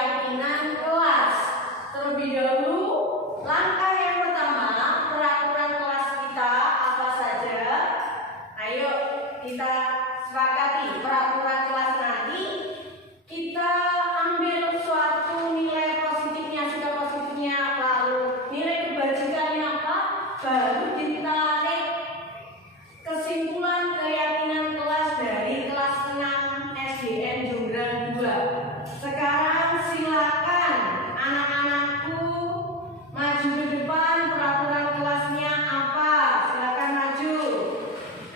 keyakinan kelas. Terlebih dahulu, langkah yang pertama, peraturan kelas kita apa saja? Ayo kita sepakati peraturan kelas nanti. Kita ambil suatu nilai positifnya, sudah positifnya, lalu nilai kebajikannya apa? Baru ditarik kesimpulan keyakinan kelas dari kelas 6 SDN Jonggrang 2. Sekarang silakan anak-anakku maju ke depan, peraturan kelasnya apa? Silakan maju.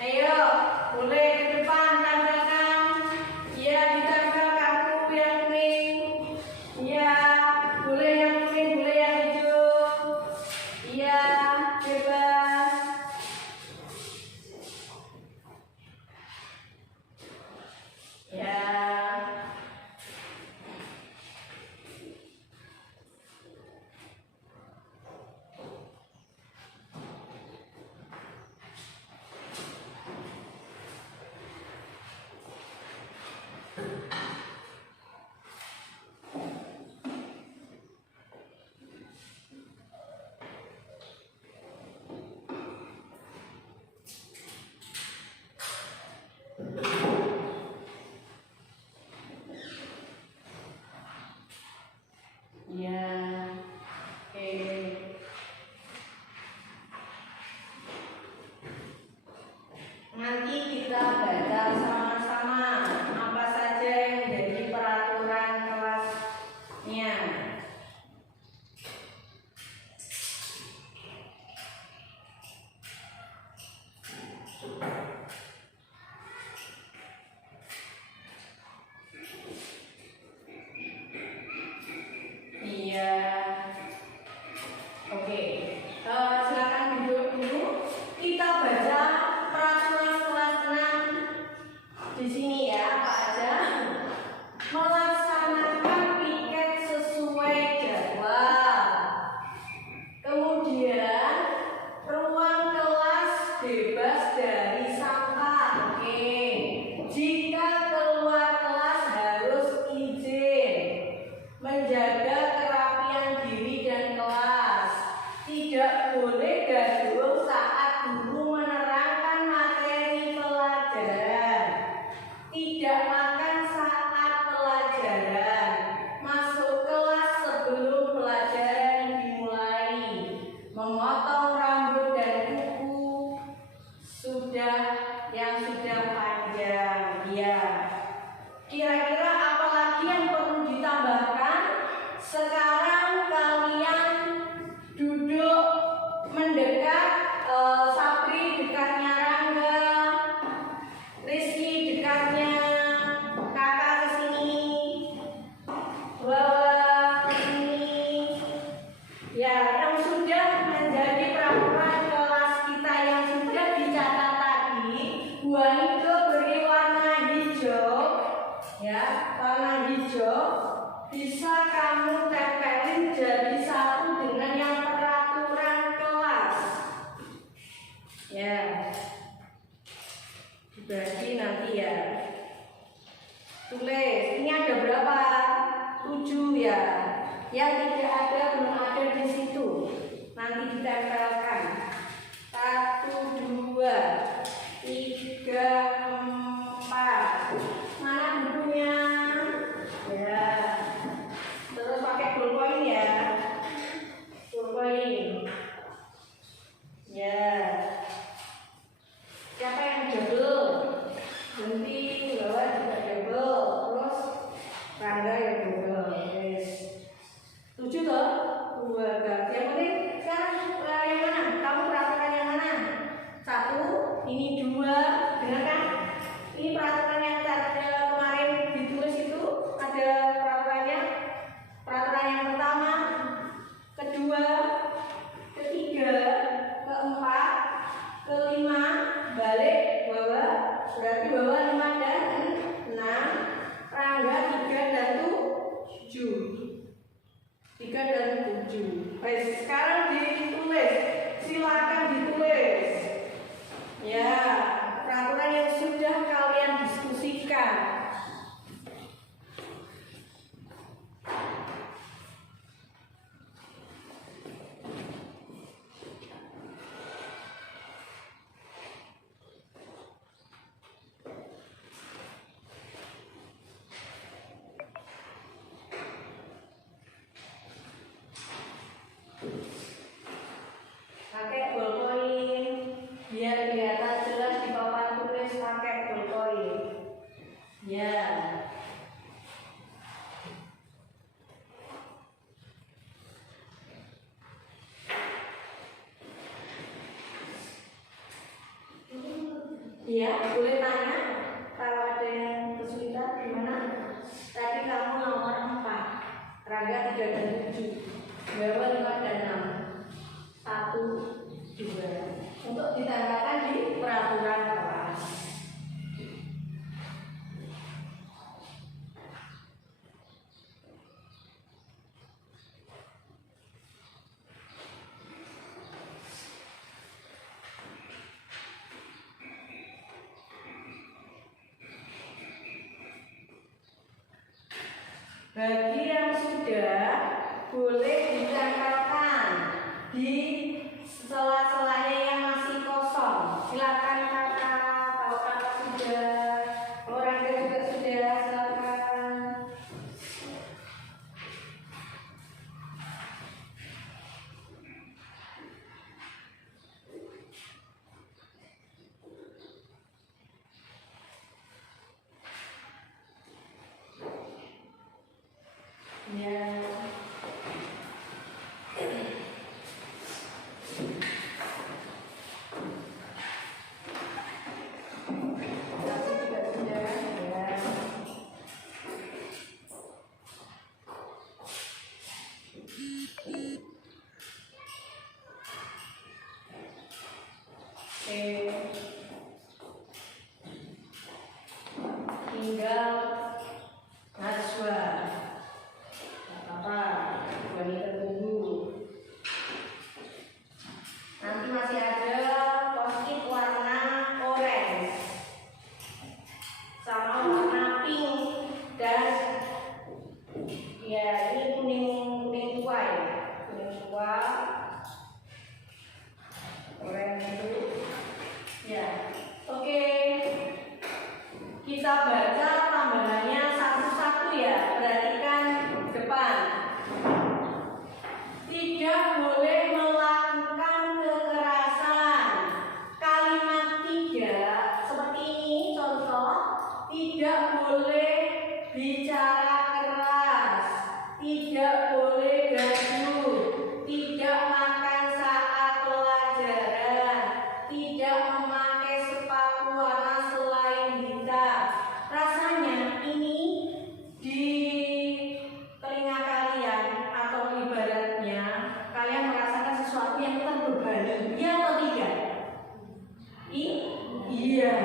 Ayo, boleh ke depan tampilkan. Ya, ditempel kartu yang kuning. Ya, boleh yang kuning, boleh yang hijau. Ya, bebas. Ya. Ya, oke. Nanti kita baca sama-sama apa saja yang menjadi peraturan kelasnya. Iya. Oke. Silakan duduk dulu. Kita baca peraturan kelas 6 di sini ya, apa aja? Melaksanakan piket sesuai jadwal. Kemudian ruang kelas bebas dari sampah. Oke. Jika keluar kelas harus izin. Menjaga kerapian diri dan kelas. Tidak boleh gaduh saat guru menerangkan materi pelajaran. Tidak makan saat pelajaran. Masuk kelas sebelum pelajaran dimulai. Memotong rambut dan kuku yang sudah panjang. Ya. Kira-kira apa lagi yang perlu ditambahkan? Sekarang kalian duduk mendekat, Sapri dekatnya Rangga, Rizky dekatnya kakak ke sini, bawa ke sini. Ya, yang sudah menjadi peraturan kelas kita yang sudah dicatat tadi, buah itu beri warna hijau. Ya, warna hijau bisa kamu tempelin jadi satu dengan yang peraturan kelas. Ya, dibagi nanti ya. Tulis, ini ada berapa? 7 ya. Yang tidak ada belum ada di situ. Nanti ditempelkan. 1, 2, 3, 4. Mana bukunya? Ya. Terus pakai ballpoint ya. Ballpoint. Ya. Siapa yang double? Berhenti, bawah juga double. Terus Rangga yang double. Yes. 7 toh? 2 kan. Yang penting sekarang yang mana? Kamu peraturan yang mana? 1, ini 2. Dengarkan. Ini peraturan yang kemarin ditulis itu ada peraturannya. Peraturan yang pertama, kedua, ketiga, keempat, kelima, balik bawah, berarti bawah 5 dan 6, Rangga 3 dan 7. 3 dan 7. Baik, sekarang ditulis. Silakan ditulis. Ya, peraturan yang sudah kalian diskusikan. Iya, boleh tanya kalau ada yang kesulitan gimana? Tadi kamu nomor 4, Raga 3 dan 7, Bawa 5 dan 6, 1, 2, untuk ditambahkan di peraturan kelas. Bagi yang sudah, boleh ditempelkan di sela-selanya yang masih kosong. Silakan kakak, kalau kakak sudah, orang juga sudah, silakan. Ya. Tinggal Najwa. Apa? Wanita tunggu. Nanti masih ada post-it warna orange sama warna pink dan ya ini kuning tua ya, kuning tua, orange itu ya. Oke, kita baca tambahannya satu-satu ya. Perhatikan depan. Tidak boleh melakukan kekerasan. Kalimat tidak seperti ini contoh. Tidak boleh bicara keras. Tidak boleh gaduh. Tidak makan saat pelajaran. Tidak memakai sepatu warna selain hitam. Rasanya ini di telinga kalian atau ibaratnya kalian merasakan sesuatu yang terbebani, iya atau tidak? Iya,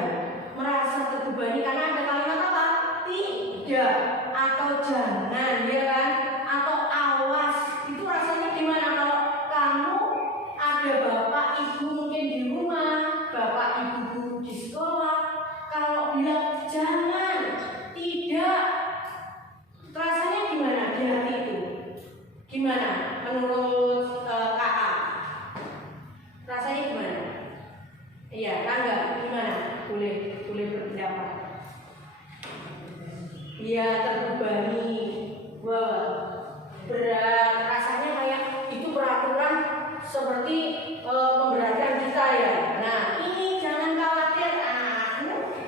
merasa terbebani karena ada kalimat apa? Tidak atau jangan, ya kan? Atau awas. Itu rasanya gimana kalau kamu ada bapak ibu mungkin di rumah, bapak ibu guru di sekolah, kalau bilang jangan, tidak, rasanya gimana di hati itu? Gimana menurut kakak? Rasanya gimana? Iya, Rangga, gimana? Boleh berpendapat. Iya, terbebani. Wah, berat. Rasanya kayak itu peraturan seperti pemberatan kita ya. Nah, ini jangan khawatir.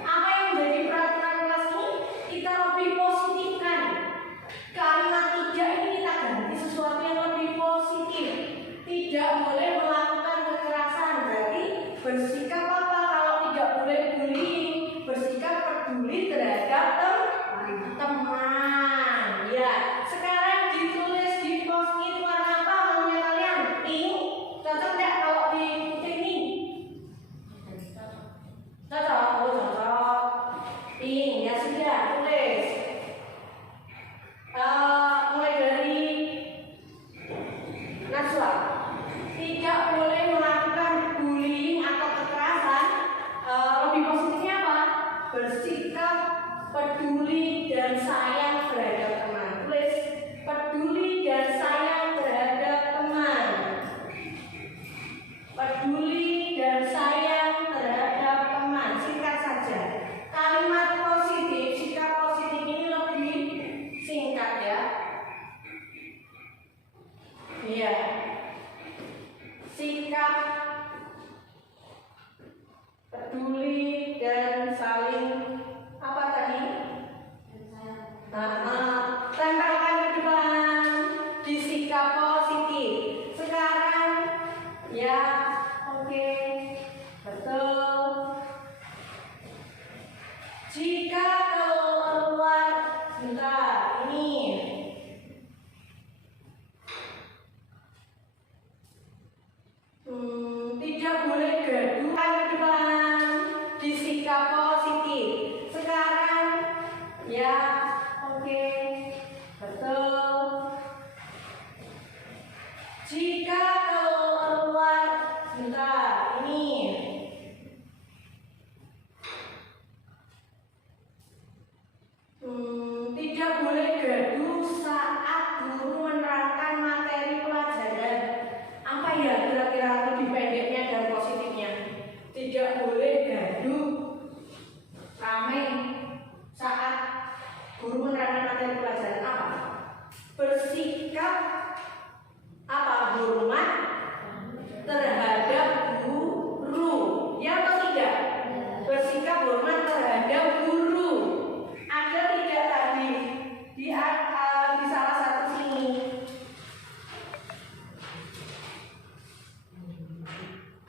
Apa yang menjadi peraturan kelas ini kita lebih positifkan. Kalimat tidak ini kita ganti sesuatu yang lebih positif. Tidak boleh melakukan kekerasan. Berarti bersikap apa kalau tidak boleh bullying? Bersikap peduli terhadap teman. Ya, sekarang ditulis di post-it warna apa menurut kalian? Pink. Cocok nggak kalau di putih ini? Cocok, cocok. Pink, ya sudah tulis. Mulai dari Najwa. Tidak boleh melakukan bullying atau kekerasan. Lebih positifnya apa? Bersikap peduli dan sayang terhadap teman. Tulis peduli dan sayang terhadap teman. Peduli dan sayang terhadap teman. Singkat saja. Kalimat positif, sikap positif ini lebih singkat ya. Iya. Sikap peduli dan saling apa tadi? Tempelkan ke depan di sikap positif. Sekarang ya, oke, betul.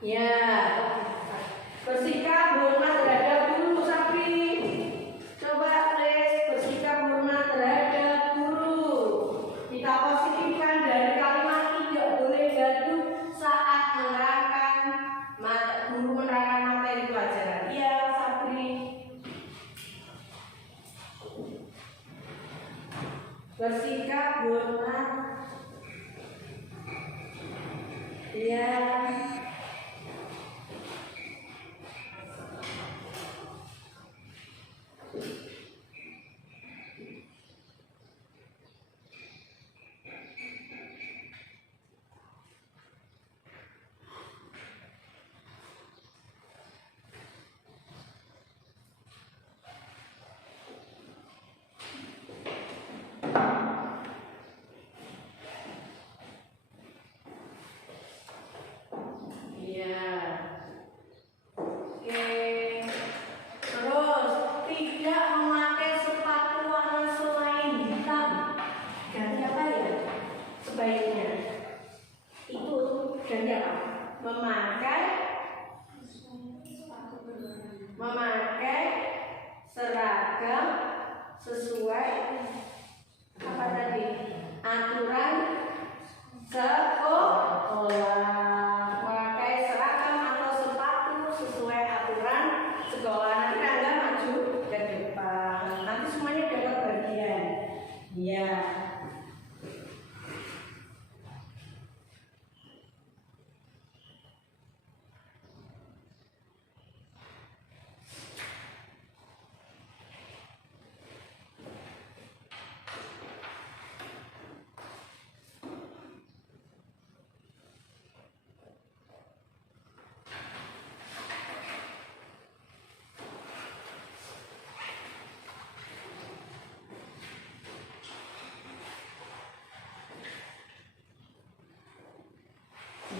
Ya. Bersikap hormat terhadap guru, Sapri. Coba please bersikap hormat terhadap guru. Kita positifkan dari kalimat tidak boleh gaduh saat menerangkan guru menerangkan materi pelajaran. Iya, Sapri. Bersikap hormat. Iya. Memakai seragam sesuai apa tadi? Aturan sekolah. Memakai seragam atau sepatu sesuai aturan sekolah. Nanti Anda maju ke depan. Nanti semuanya dapat bagian. Ya.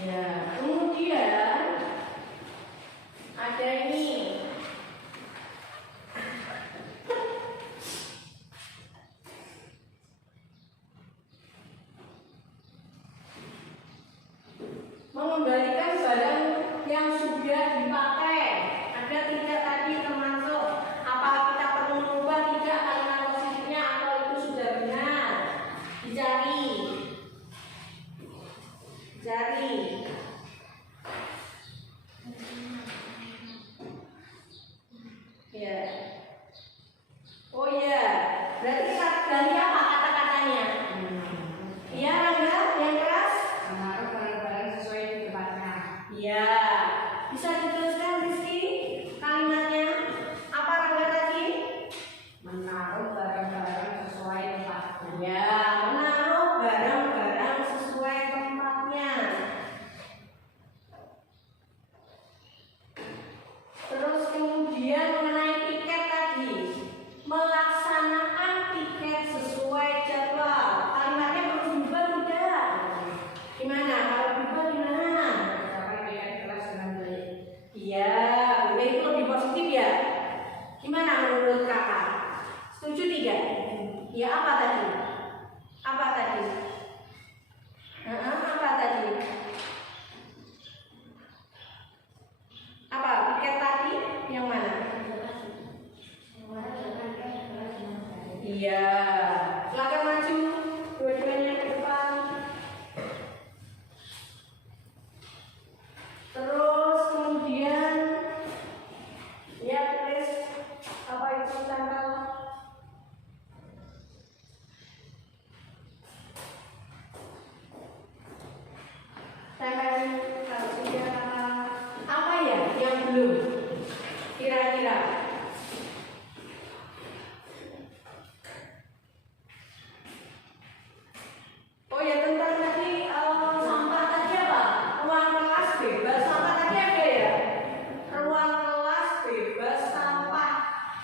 Ya, kemudian ada ini. Mengembalikan barang yang sudah dipakai. Ada tidak tadi termasuk apa kita perlu mengubah tidak kalimat positifnya atau itu sudah benar? Dicari. Ya. Oh ya, berarti kita ganti apa kata-katanya? Iya, Rangga, yang keras? Menaruh barang-barang sesuai di tempatnya. Iya. Bisa dituliskan Rizky kalimatnya? Apa Rangga tadi? Menaruh barang-barang sesuai tempatnya. Ya, menaruh barang-barang sesuai tempatnya. Terus kemudian mengenai tiket tadi, melaksanakan tiket sesuai jadwal. Kalimatnya perlu diubah tidak? Gimana? Kalau diubah gimana? Cara dia kelas dengan baik. Iya, boleh itu lebih positif ya. Gimana menurut kakak? Setuju tidak? Ya apa tadi? Apa tadi? Apa tadi? Apa tiket tadi? Yang mana? Iya. Silakan maju. Dua-duanya ke depan. Terus kemudian ya tulis apa itu tanggal. Tanggal kalau sudah apa ya yang belum? Kira-kira. Oh ya tentang tadi sampah tadi apa? Ruang kelas bebas sampah tadi ada ya? Ruang kelas bebas sampah.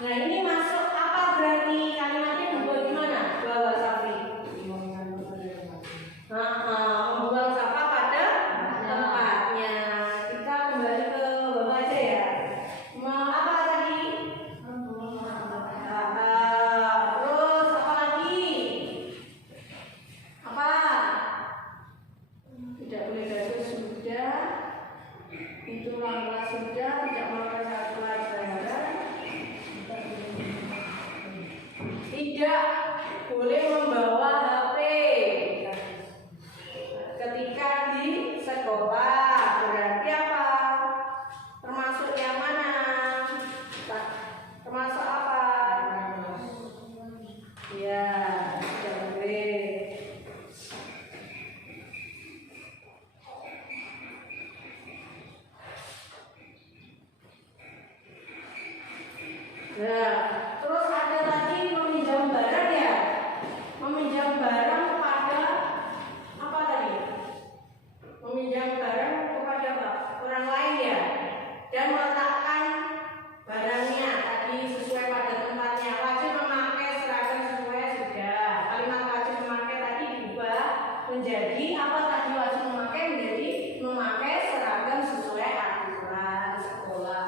Nah ini masuk apa berarti kalimatnya dibuat gimana? Bawa Sapri. Membuang sampah pada tempatnya. Kita kembali ke bawah aja ya. Apa tadi? Terus apa lagi? Apa? Tidak boleh gaduh sudah. menjadi apa tadi wajib memakai? Menjadi memakai seragam sesuai aturan sekolah.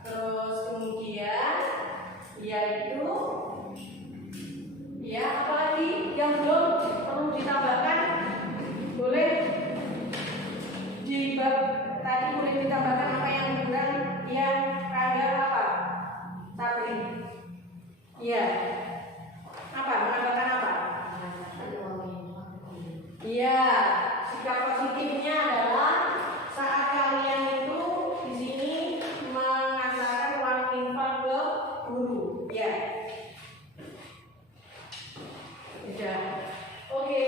Terus kemudian yaitu ya apa lagi yang belum perlu ditambahkan? Boleh di bab tadi boleh ditambahkan apa yang kurang? Yang Rangga apa? Sabri. Iya. Apa? Menambahkan apa? Iya, sikap positifnya adalah saat kalian itu di sini mengantarkan uang infak ke guru. Ya. Sudah. Oke.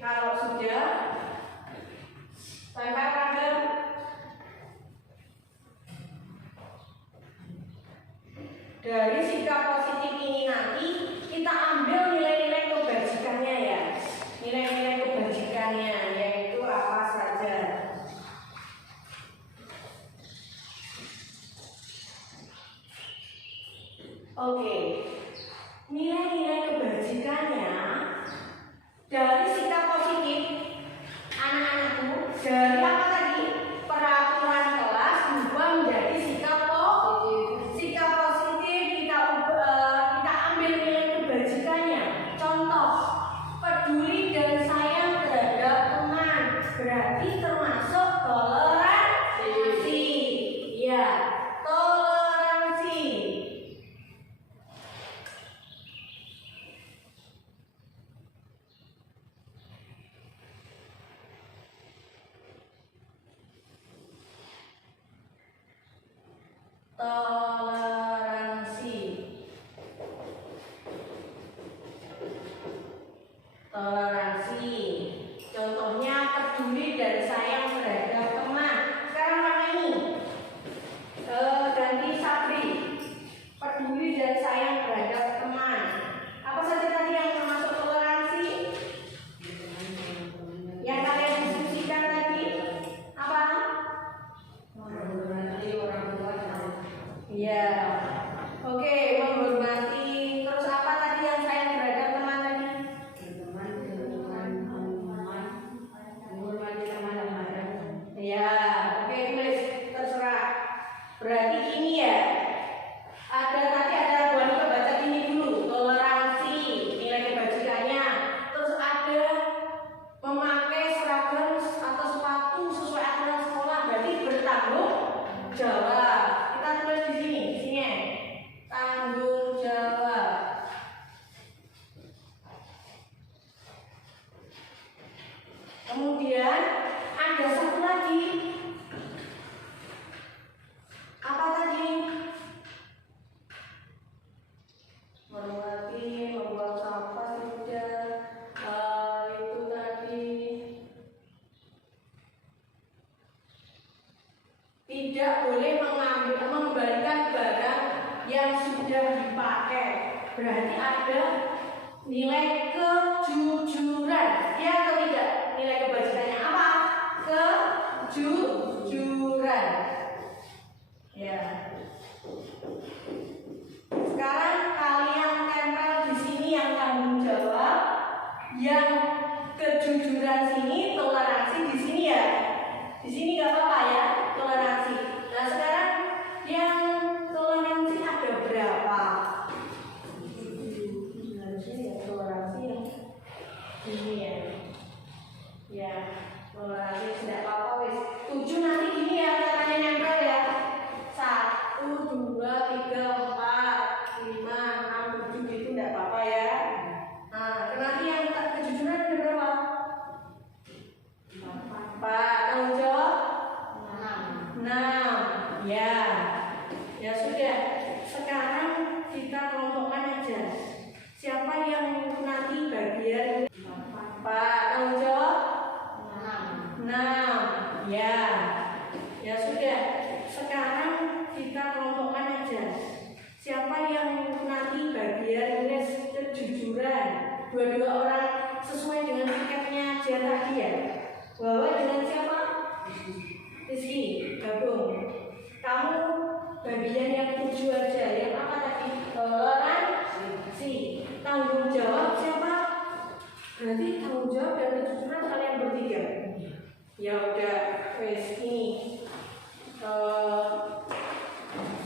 Kalau sudah, lempar ragam. Dari sikap positif ini nanti kita ambil nilai-nilai kebajikannya ya. Nilai-nilai kebajikannya yaitu apa saja? Oke. Nilai-nilai kebajikannya dari sikap positif anak-anakku dari apa tadi? Peraturan kelas berubah menjadi sikap positif. Sikap positif kita ambil nilai kebajikannya. Contoh, peduli dan sayang terhadap teman berarti termasuk toleransi. Ya, toleransi. Toleransi. Toleransi. Contohnya peduli dan sayang terhadap teman. Sekarang mana ini? Ganti Sabri. Peduli dan sayang terhadap teman. Apa saja tadi yang termasuk toleransi? Yang kalian diskusikan tadi apa? Iya. Oke, menghormati. Terus apa tadi yang sayang terhadap teman tadi? Iya. Oke, tulis terserah. Berarti ini ya. Ada buat kita baca ini dulu. Toleransi, nilai kebajikannya. Terus ada memakai seragam atau sepatu sesuai aturan sekolah. Berarti bertanggung jawab. Kita tulis di sini. Tanggung jawab. Kemudian ada satu lagi. Apa tadi? Menghormati, membuang sampah tidak. Itu tadi. Tidak boleh mengembalikan barang yang sudah dipakai. Berarti ada nilai kejujuran. Ya atau tidak? Nilai kebajikannya apa? Kejujuran. Ya. Sekarang kalian tempel di sini yang tanggung jawab, yang kejujuran sini, toleransi di sini ya. Di sini nggak apa-apa ya, toleransi. Nah sekarang yang toleransi ada berapa? Harusnya ya toleransi yang ini ya. Ya, toleransi tidak apa-apa wis. 7 nanti gini ya caranya nempel ya. 1, 2, 3, 4, 5, 6, 7 gitu tidak apa-apa ya. Nah, nanti yang kejujuran ada berapa? 4. Tanggung jawab? 6. Ya. Ya sudah. Sekarang kita kelompokkan aja. Siapa yang nanti bagian 4? Tanggung jawab? 6. Ya. Ya sudah. Sekarang kita kelompokkan aja. Siapa yang nanti bagian kejujuran? Dua-dua orang sesuai dengan tiketnya Jan tadi ya. Bawa dengan siapa? Rizky, gabung. Kamu bagian yang 7 aja. Yang apa tadi? Toleransi. Tanggung jawab siapa? Berarti tanggung jawab dan kejujuran Ya udah, wes ini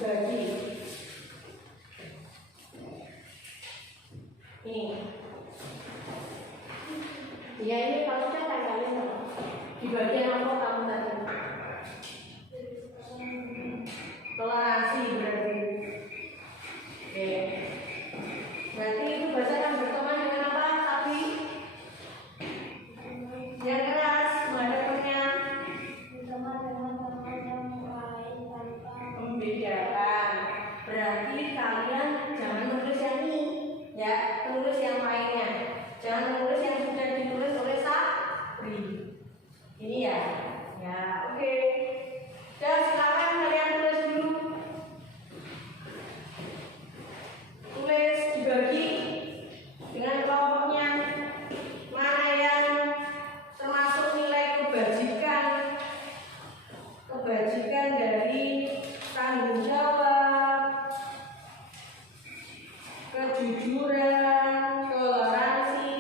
bagi ini. Ya ini kalau saya kalian di bagian apa kamu tadi? Toleransi berarti. Oke. Berarti itu bahasa kan berteman dengan apa? Tapi yang keras menghadapinya Berteman dengan teman yang lain tanpa membedakan. Berarti kalian jangan menulis yang ini, ya, tulis yang lainnya. Jangan menulis yang sudah ditulis oleh Sabri. Ini ya, ya, oke. Dan silakan kalian tulis dulu. Tulis dibagi dengan kelompoknya. Mana yang termasuk nilai kebajikan dari tanggung jawab, kejujuran, toleransi.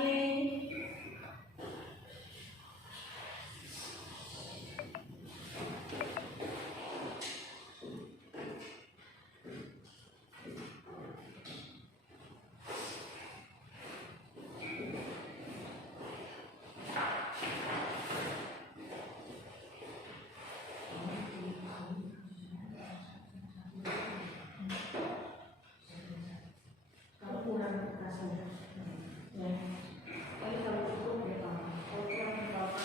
Kalau kurang kasih, ya. Tapi kalau cukup ya Pak. Kalau kurang Bapak.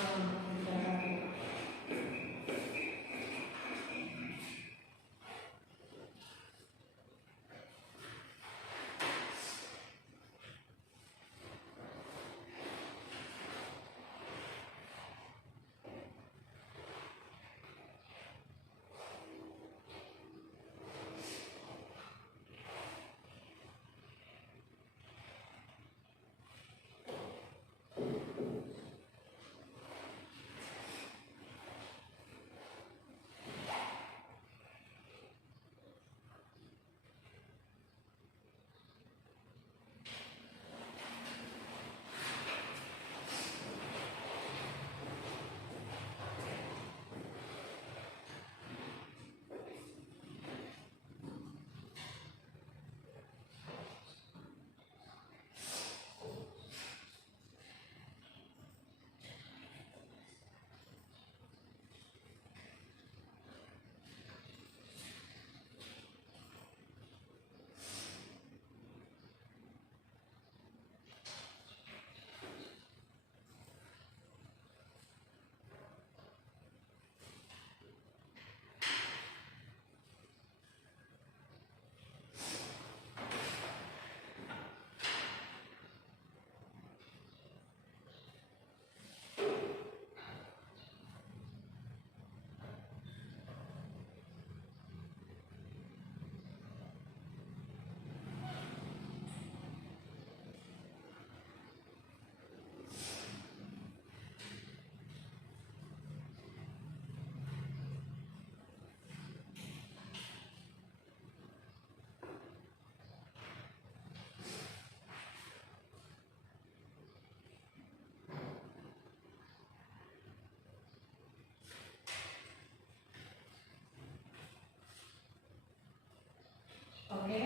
Oke.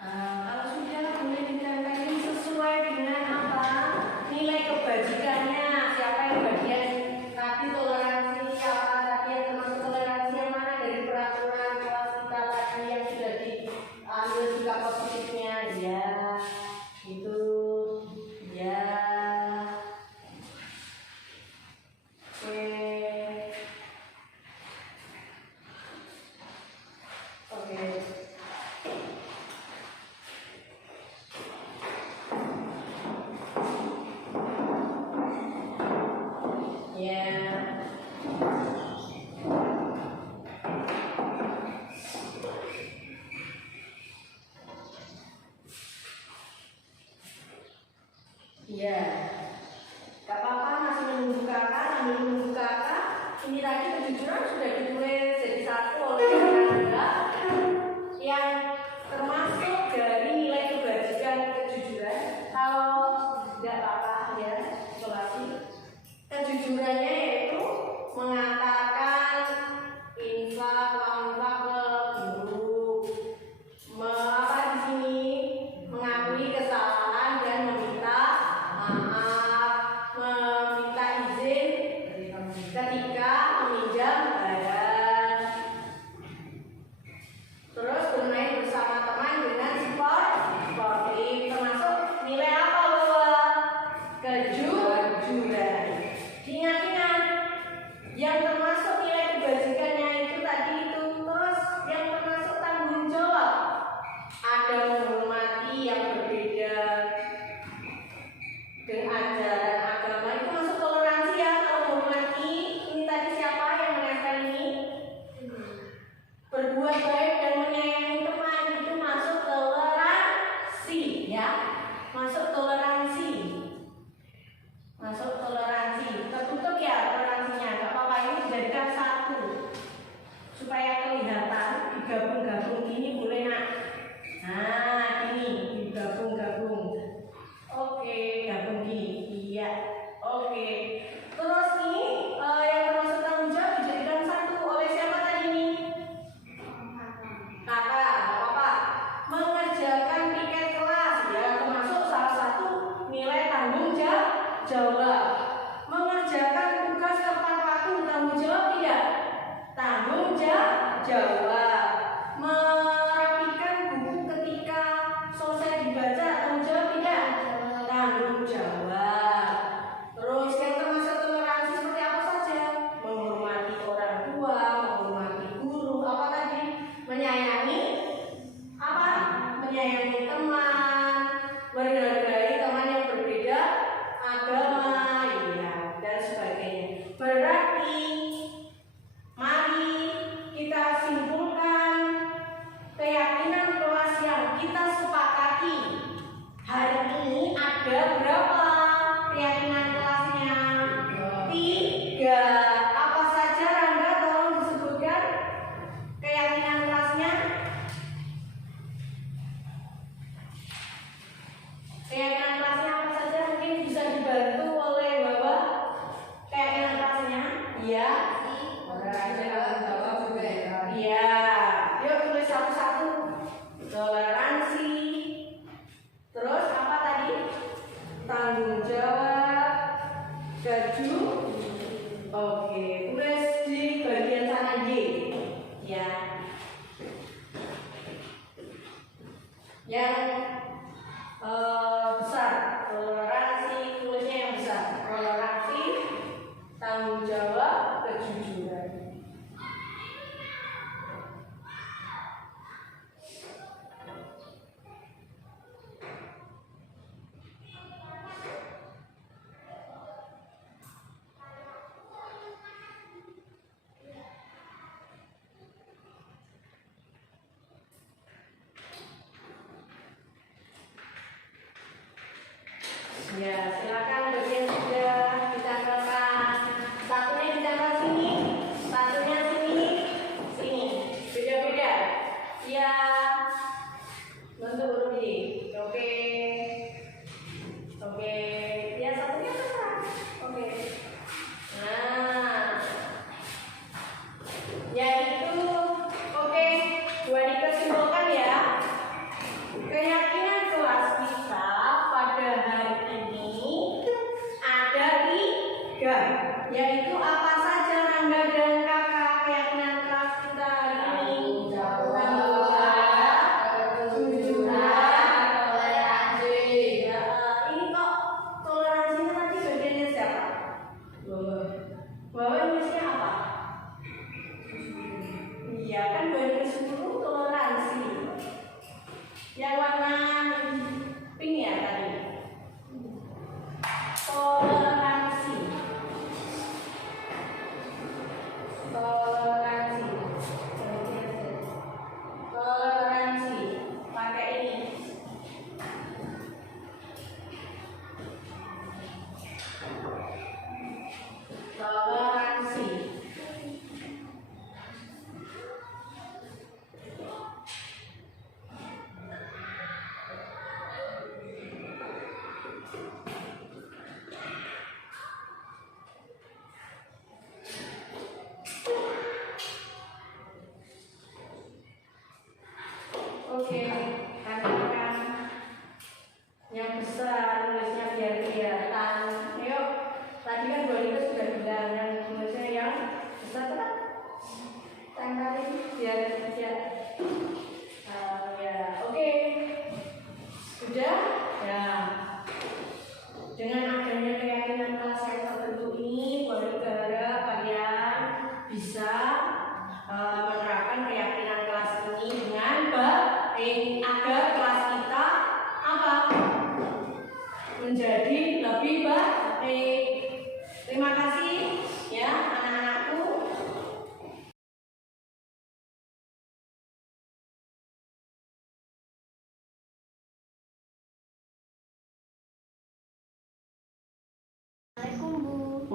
Kalau sudah boleh ditempelin sesuai dengan apa nilai kebajikannya. Siapa yang bagian tadi toleransi, siapa tadi yang termasuk toleransi yang mana dari peraturan kelas kita tadi yang sudah diambil sikap positifnya, ya itu, ya. Oke. Ya, gak apa-apa, masih menunggu kakak, sambil menunggu kakak. Ini tadi kejujuran sudah ditulis jadi satu oleh Anda yang termasuk dari nilai kebajikan kejujuran. Kalau tidak apa-apa ya, isolasi. Kejujurannya yaitu toleransi. Tertutup ya toleransinya, nggak apa-apa, ini dijadikan satu supaya kelihatan digabung-gabung ini boleh nak. Nah ini digabung-gabung. Oke, gabung gini. Iya. Oke. Terus ini yang termasuk tanggung jawab dijadikan satu oleh siapa tadi nih? Kakak, apa? Mengerjakan piket kelas ya, termasuk salah satu nilai tanggung jawab. Mengerjakan tugas tepat waktu tanggung jawab tidak? Tanggung jawab. Merapikan buku ketika selesai dibaca tanggung jawab tidak? Tanggung jawab. Terus yang termasuk toleransi seperti apa saja? Menghormati orang tua, menghormati guru, apa tadi? Menyayangi apa? Menyayangi teman, menghargai teman yang berbeda agama, ya, dan sebagainya. Berarti mari kita simpulkan keyakinan kelas yang kita sepakati hari ini ada berapa keyakinan kelasnya? 3. Apa saja Rangga, tolong disebutkan keyakinan kelasnya. Keyakinan kelasnya apa saja? Mungkin bisa dibantu oleh Bapak. Keyakinan kelasnya, iya. Toleransi tanggung jawab juga ya. Iya. Yuk tulis satu-satu. Toleransi. Terus apa tadi? Tanggung jawab. Gaju. Oke, tulis di bagian sana Y. Ya. Yang besar, toleransi, tulisnya yang besar. Toleransi, tanggung jawab, kejujuran. Ya, silakan bagian sudah ditempelkan. Satunya ditempel sini, satunya sini, sini. Beda-beda. Ya, bentuk huruf Y. Oke. Oke. Ya, satunya besar. Oke. Nah, yaitu oke. Dua dikesimpulan ya. Keyakinan kelas kita pada hari ini ada 3, yaitu apa saja Rangga dan Kakak keyakinan kelas kita hari ini? Tanggung jawab, kejujuran, toleransi. Ya, ini kok toleransinya tadi bagiannya siapa? Bawa nulisnya apa? Iya kan bagian 10 toleransi. Yang warna pink ya tadi. Toleransi.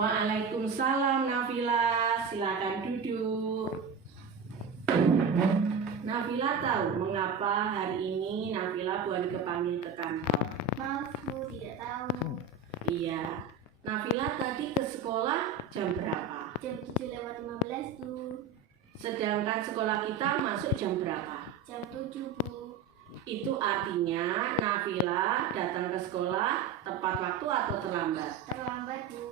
Waalaikumsalam Nafila, silakan duduk. Nafila tahu mengapa hari ini Nafila Bu Andika panggil ke kantor? Maaf Bu, tidak tahu. Iya, Nafila tadi ke sekolah jam berapa? Jam 7:15 Bu. Sedangkan sekolah kita masuk jam berapa? Jam 7 Bu. Itu artinya Nafila datang ke sekolah tepat waktu atau terlambat? Terlambat Bu.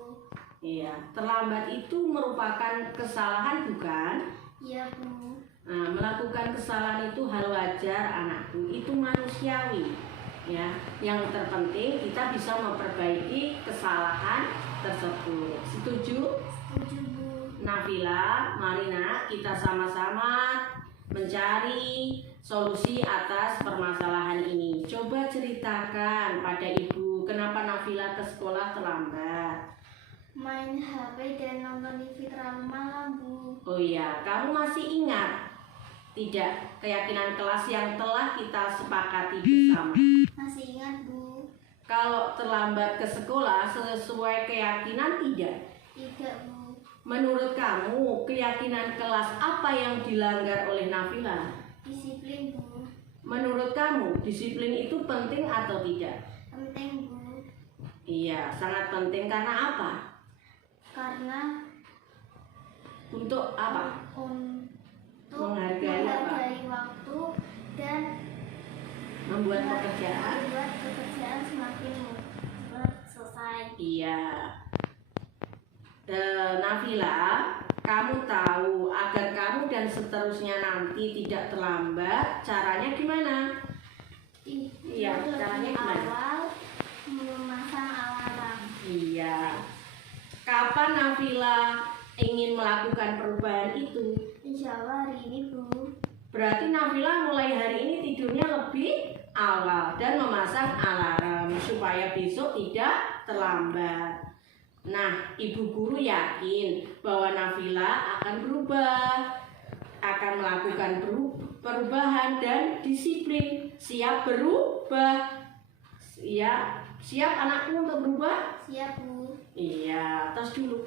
Iya, terlambat itu merupakan kesalahan bukan? Iya Bu. Nah, melakukan kesalahan itu hal wajar anakku, itu manusiawi. Ya, yang terpenting kita bisa memperbaiki kesalahan tersebut. Setuju? Setuju Bu. Nafila, mari nak kita sama-sama mencari solusi atas permasalahan ini. Coba ceritakan pada ibu kenapa Nafila ke sekolah terlambat. Main HP dan nonton TV terlalu malam Bu. Oh iya, kamu masih ingat tidak keyakinan kelas yang telah kita sepakati bersama? Masih ingat Bu? Kalau terlambat ke sekolah sesuai keyakinan tidak? Tidak Bu. Menurut kamu, keyakinan kelas apa yang dilanggar oleh Nafila? Disiplin Bu. Menurut kamu, disiplin itu penting atau tidak? Penting Bu. Iya, sangat penting karena apa? Karena Untuk apa? untuk Menghargai waktu dan Membuat pekerjaan? membuat pekerjaan semakin cepat selesai. Iya. Nafila, kamu tahu agar kamu dan seterusnya nanti tidak terlambat, caranya gimana? Iya, Lebih caranya gimana? awal memasang alarm. Iya. Kapan Nafila ingin melakukan perubahan itu? Insya Allah hari ini Bu. Berarti Nafila mulai hari ini tidurnya lebih awal dan memasang alarm supaya besok tidak terlambat. Nah, ibu guru yakin bahwa Nafila akan berubah, akan melakukan perubahan dan disiplin. Siap berubah? Ya, siap anakku untuk berubah? Siap Bu. Iya, tos dulu.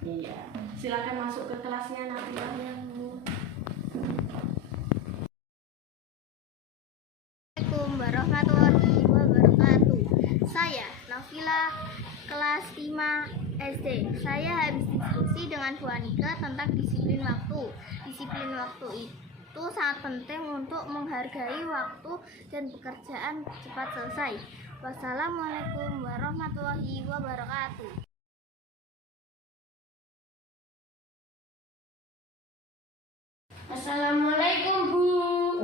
Iya, silakan masuk ke kelasnya Nafila. Ya Bu. Assalamualaikum warahmatullahi wabarakatuh. Saya Nafila, kelas 5 SD. Saya habis diskusi dengan Bu Anika tentang disiplin waktu. Disiplin waktu itu sangat penting untuk menghargai waktu dan pekerjaan cepat selesai. Wassalamualaikum warahmatullahi wabarakatuh. Assalamualaikum Bu.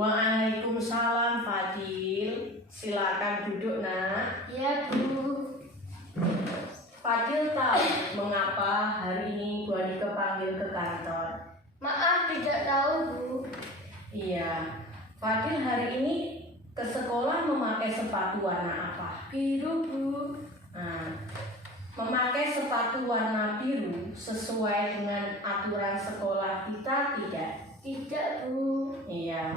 Waalaikumsalam Fadil. Silakan duduk nak. Ya Bu. Fadil tahu mengapa hari ini Bu Anika panggil ke kantor? Maaf tidak tahu Bu. Iya, Fadil hari ini ke sekolah memakai sepatu warna apa? Biru Bu. Nah, memakai sepatu warna biru sesuai dengan aturan sekolah kita tidak? Tidak Bu. Iya.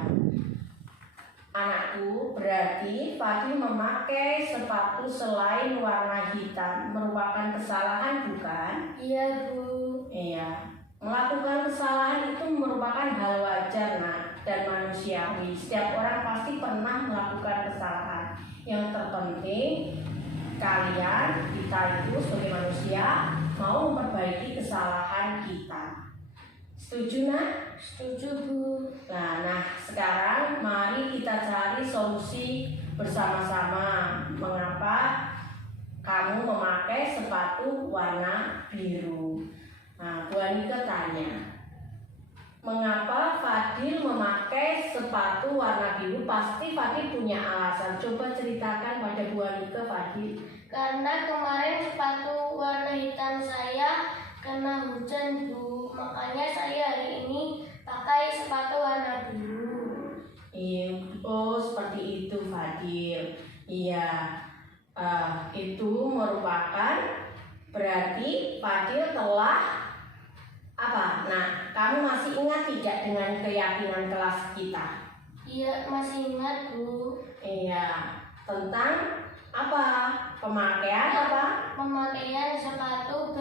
Anakku, berarti Fadil memakai sepatu selain warna hitam merupakan kesalahan bukan? Iya Bu. Iya. Melakukan kesalahan itu merupakan hal wajar nak dan manusiawi. Setiap orang pasti pernah melakukan kesalahan. Yang terpenting kalian, kita itu sebagai manusia mau memperbaiki kesalahan kita. Setuju nak? Setuju Bu. Nah, sekarang mari kita cari solusi bersama-sama. Mengapa kamu memakai sepatu warna biru? Nah, Bu Anika tanya, mengapa Fadil memakai sepatu warna biru? Pasti Fadil punya alasan. Coba ceritakan pada Bu Anika, Fadil. Karena kemarin sepatu warna hitam saya kena hujan Bu. Makanya saya hari ini pakai sepatu warna biru. Oh, seperti itu Fadil. Iya, itu merupakan berarti Fadil telah apa? Nah, kamu masih ingat tidak dengan keyakinan kelas kita? Iya masih ingat Bu. Iya, tentang apa? Pemakaian apa? Pemakaian sepatu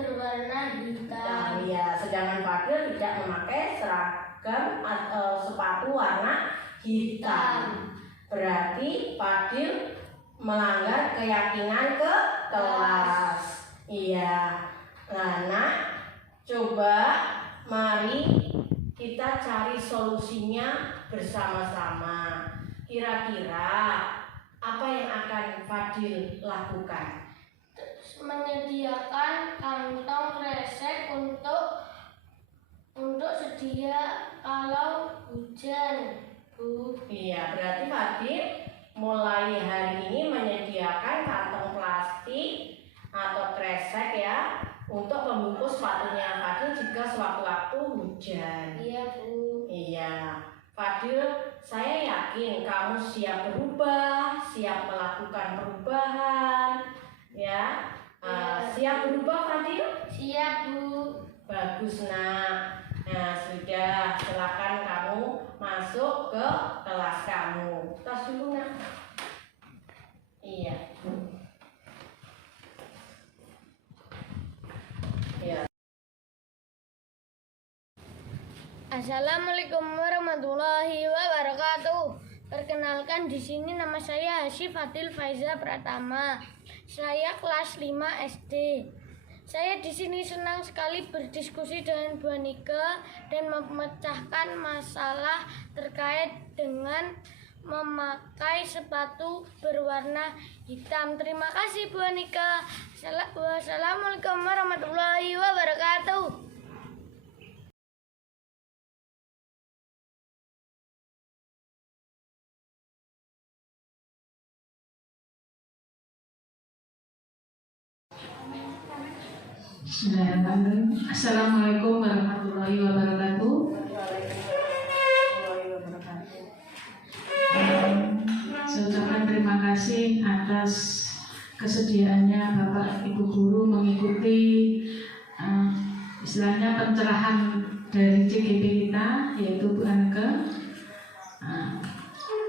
Sedangkan Fadil tidak memakai seragam atau sepatu warna hitam. Berarti Fadil melanggar keyakinan ke kelas. Iya. Nah, Nak, coba mari kita cari solusinya bersama-sama. Kira-kira apa yang akan Fadil lakukan? Menyediakan kantong kresek untuk sedia kalau hujan, Bu. Iya, berarti Fadil mulai hari ini menyediakan kantong plastik atau kresek ya untuk membungkus sepatunya Fadil jika sewaktu-waktu hujan. Iya, Bu. Iya, Fadil, saya yakin kamu siap berubah, siap melakukan perubahan, ya. Siap berubah, Fadil? Siap, Bu. Bagus, Nak. Nah, sudah, silakan kamu masuk ke kelas kamu. Tas dulu, Nak. Iya. Iya. Assalamualaikum warahmatullahi wabarakatuh. Perkenalkan, di sini nama saya Hasif Fadil Faiza Pratama. Saya kelas 5 SD. Saya di sini senang sekali berdiskusi dengan Bu Anika dan memecahkan masalah terkait dengan memakai sepatu berwarna hitam. Terima kasih, Bu Anika. Wassalamualaikum warahmatullahi wabarakatuh. Bismillahirrahmanirrahim. Assalamualaikum warahmatullahi wabarakatuh. Saya ucapkan terima kasih atas kesediaannya Bapak Ibu Guru mengikuti istilahnya pencerahan dari CGP kita, yaitu Bu Anke.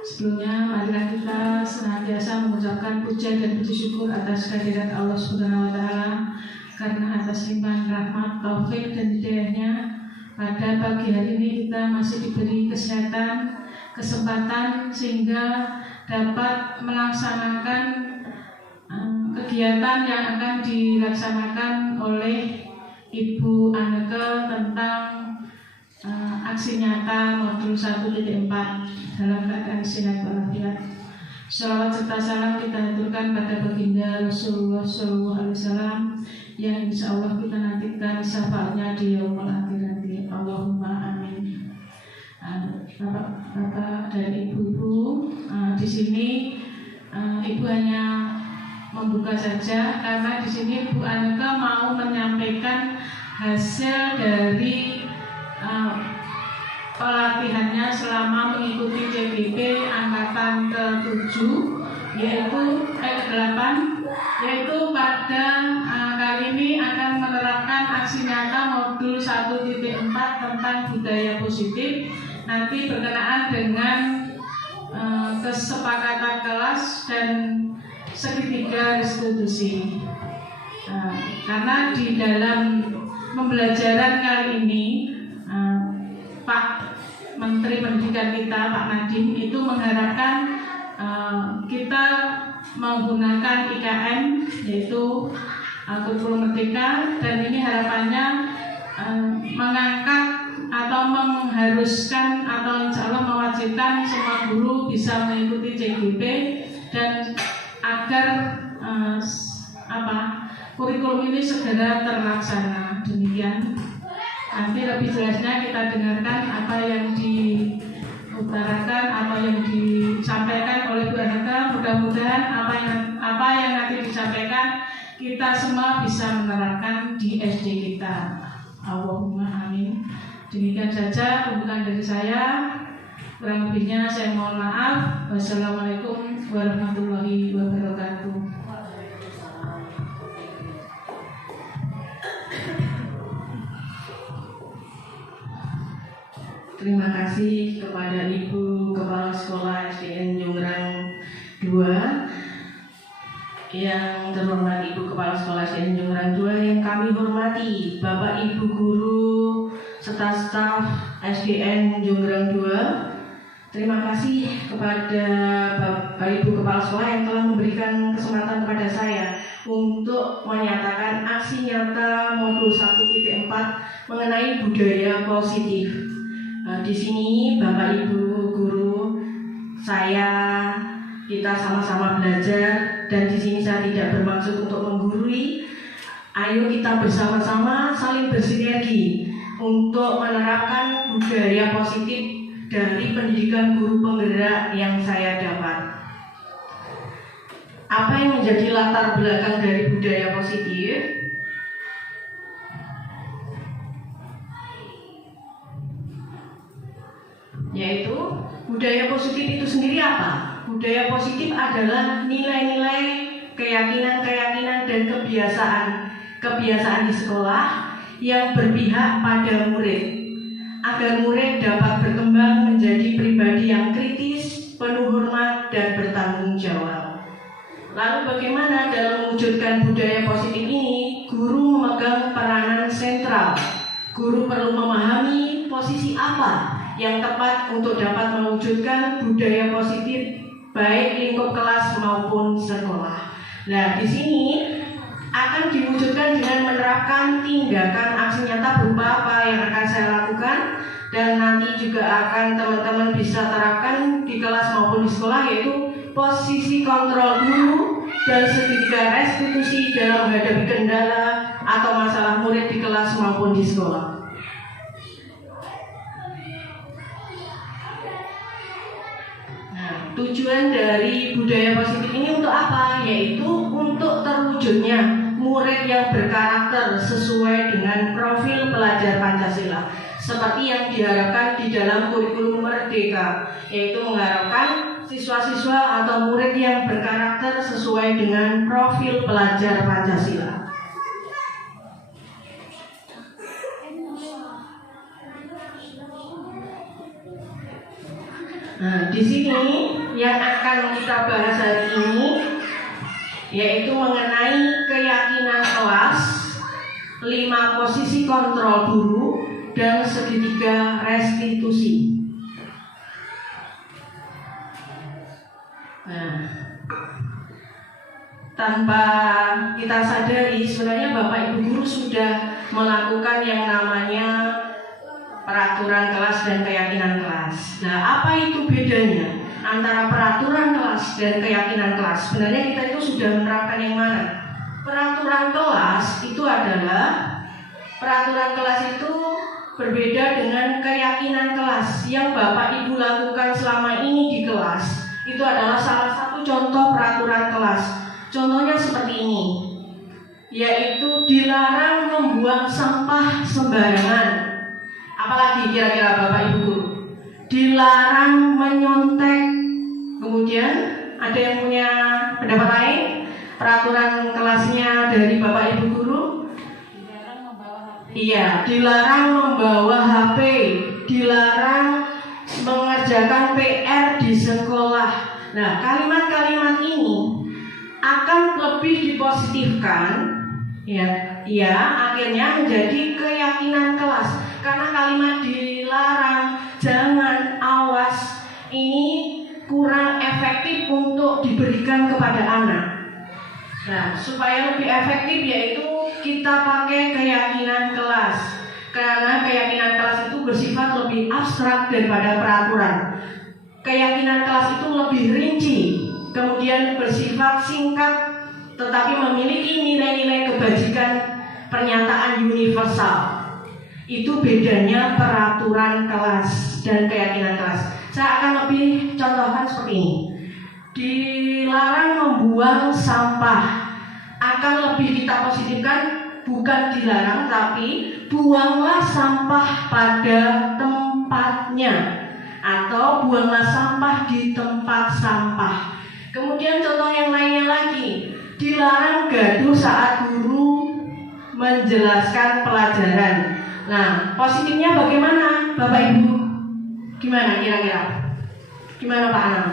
Sebelumnya marilah kita senantiasa mengucapkan puja dan puji syukur atas kehadirat Allah Subhanahu wa taala, karena atas limpahan rahmat, taufik dan hidayahnya pada pagi hari ini kita masih diberi kesehatan, kesempatan sehingga dapat melaksanakan kegiatan yang akan dilaksanakan oleh Ibu Aneke tentang aksi nyata modul 1.4 dalam keadaan sehat walafiat. Shalawat serta salam kita haturkan pada baginda Rasulullah SAW yang insya Allah kita nantikan syafaatnya di yaumul akhirat. Allahumma amin. Bapak dan ibu-ibu, di sini ibu hanya membuka saja karena di sini Bu Anke mau menyampaikan hasil dari pelatihannya selama mengikuti CGP angkatan ke-7 yaitu ke-8, yaitu pada kali ini akan menerapkan aksi nyata modul 1.4 tentang budaya positif, nanti berkenaan dengan kesepakatan kelas dan segitiga restitusi. Karena di dalam pembelajaran kali ini Pak Menteri Pendidikan kita, Pak Nadiem, itu mengharapkan kita menggunakan IKM, yaitu kurikulum merdeka, dan ini harapannya mengangkat atau mengharuskan atau insya Allah mewajibkan semua guru bisa mengikuti CGP dan agar kurikulum ini segera terlaksana. Demikian. Nanti lebih jelasnya kita dengarkan apa yang diutarakan, apa yang disampaikan oleh Bu Aneka. Mudah-mudahan apa yang nanti disampaikan kita semua bisa menerapkan di SD kita. Allahumma amin. Demikian saja pembukaan dari saya. Kurang lebihnya saya mohon maaf. Wassalamualaikum warahmatullahi wabarakatuh. Terima kasih kepada Ibu Kepala Sekolah SDN Jonggrang 2. Yang terhormat Ibu Kepala Sekolah SDN Jonggrang 2, yang kami hormati Bapak Ibu Guru serta staf SDN Jonggrang 2. Terima kasih kepada Bapak Ibu Kepala Sekolah yang telah memberikan kesempatan kepada saya untuk menyatakan aksi nyata modul 1.4 mengenai budaya positif. Di sini Bapak Ibu guru, kita sama-sama belajar, dan di sini saya tidak bermaksud untuk menggurui. Ayo kita bersama-sama saling bersinergi untuk menerapkan budaya positif dari pendidikan guru penggerak yang saya dapat. Apa yang menjadi latar belakang dari budaya positif? Yaitu budaya positif itu sendiri apa? Budaya positif adalah nilai-nilai, keyakinan-keyakinan dan kebiasaan di sekolah yang berpihak pada murid, agar murid dapat berkembang menjadi pribadi yang kritis, penuh hormat, dan bertanggung jawab. Lalu bagaimana dalam mewujudkan budaya positif ini? Guru memegang peranan sentral. Guru perlu memahami posisi apa yang tepat untuk dapat mewujudkan budaya positif baik lingkup kelas maupun sekolah. Nah, di sini akan diwujudkan dengan menerapkan tindakan aksi nyata berupa apa yang akan saya lakukan, dan nanti juga akan teman-teman bisa terapkan di kelas maupun di sekolah, yaitu posisi kontrol guru dan segitiga restitusi dalam menghadapi kendala atau masalah murid di kelas maupun di sekolah. Tujuan dari budaya positif ini untuk apa? Yaitu untuk terwujudnya murid yang berkarakter sesuai dengan profil pelajar Pancasila, seperti yang diharapkan di dalam kurikulum Merdeka, yaitu mengharapkan siswa-siswa atau murid yang berkarakter sesuai dengan profil pelajar Pancasila. Nah, di sini yang akan kita bahas hari ini yaitu mengenai keyakinan kelas, 5 posisi kontrol guru, dan segitiga restitusi. Nah, tanpa kita sadari sebenarnya Bapak Ibu guru sudah melakukan yang namanya peraturan kelas dan keyakinan kelas. Nah, apa itu bedanya antara peraturan kelas dan keyakinan kelas? Sebenarnya kita itu sudah menerapkan yang mana? Peraturan kelas itu adalah, peraturan kelas itu berbeda dengan keyakinan kelas yang Bapak Ibu lakukan selama ini di kelas. Itu adalah salah satu contoh peraturan kelas. Contohnya seperti ini, yaitu dilarang membuang sampah sembarangan. Apalagi kira-kira Bapak Ibu guru? Dilarang menyontek. Kemudian ada yang punya pendapat lain? Peraturan kelasnya dari Bapak Ibu guru? Dilarang membawa HP. Iya, dilarang membawa HP, dilarang mengerjakan PR di sekolah. Nah, kalimat-kalimat ini akan lebih dipositifkan, ya akhirnya menjadi keyakinan kelas. Karena kalimat dilarang, jangan, awas, ini kurang efektif untuk diberikan kepada anak. Nah, supaya lebih efektif yaitu kita pakai keyakinan kelas. Karena keyakinan kelas itu bersifat lebih abstrak daripada peraturan. Keyakinan kelas itu lebih rinci, kemudian bersifat singkat, tetapi memiliki nilai-nilai kebajikan, pernyataan universal. Itu bedanya peraturan kelas dan keyakinan kelas. Saya akan lebih contohkan seperti ini. Dilarang membuang sampah, akan lebih kita positifkan, bukan dilarang tapi buanglah sampah pada tempatnya, atau buanglah sampah di tempat sampah. Kemudian contoh yang lainnya lagi, dilarang gaduh saat guru menjelaskan pelajaran. Nah, positifnya bagaimana Bapak Ibu? Gimana kira-kira? Gimana Pak Anam?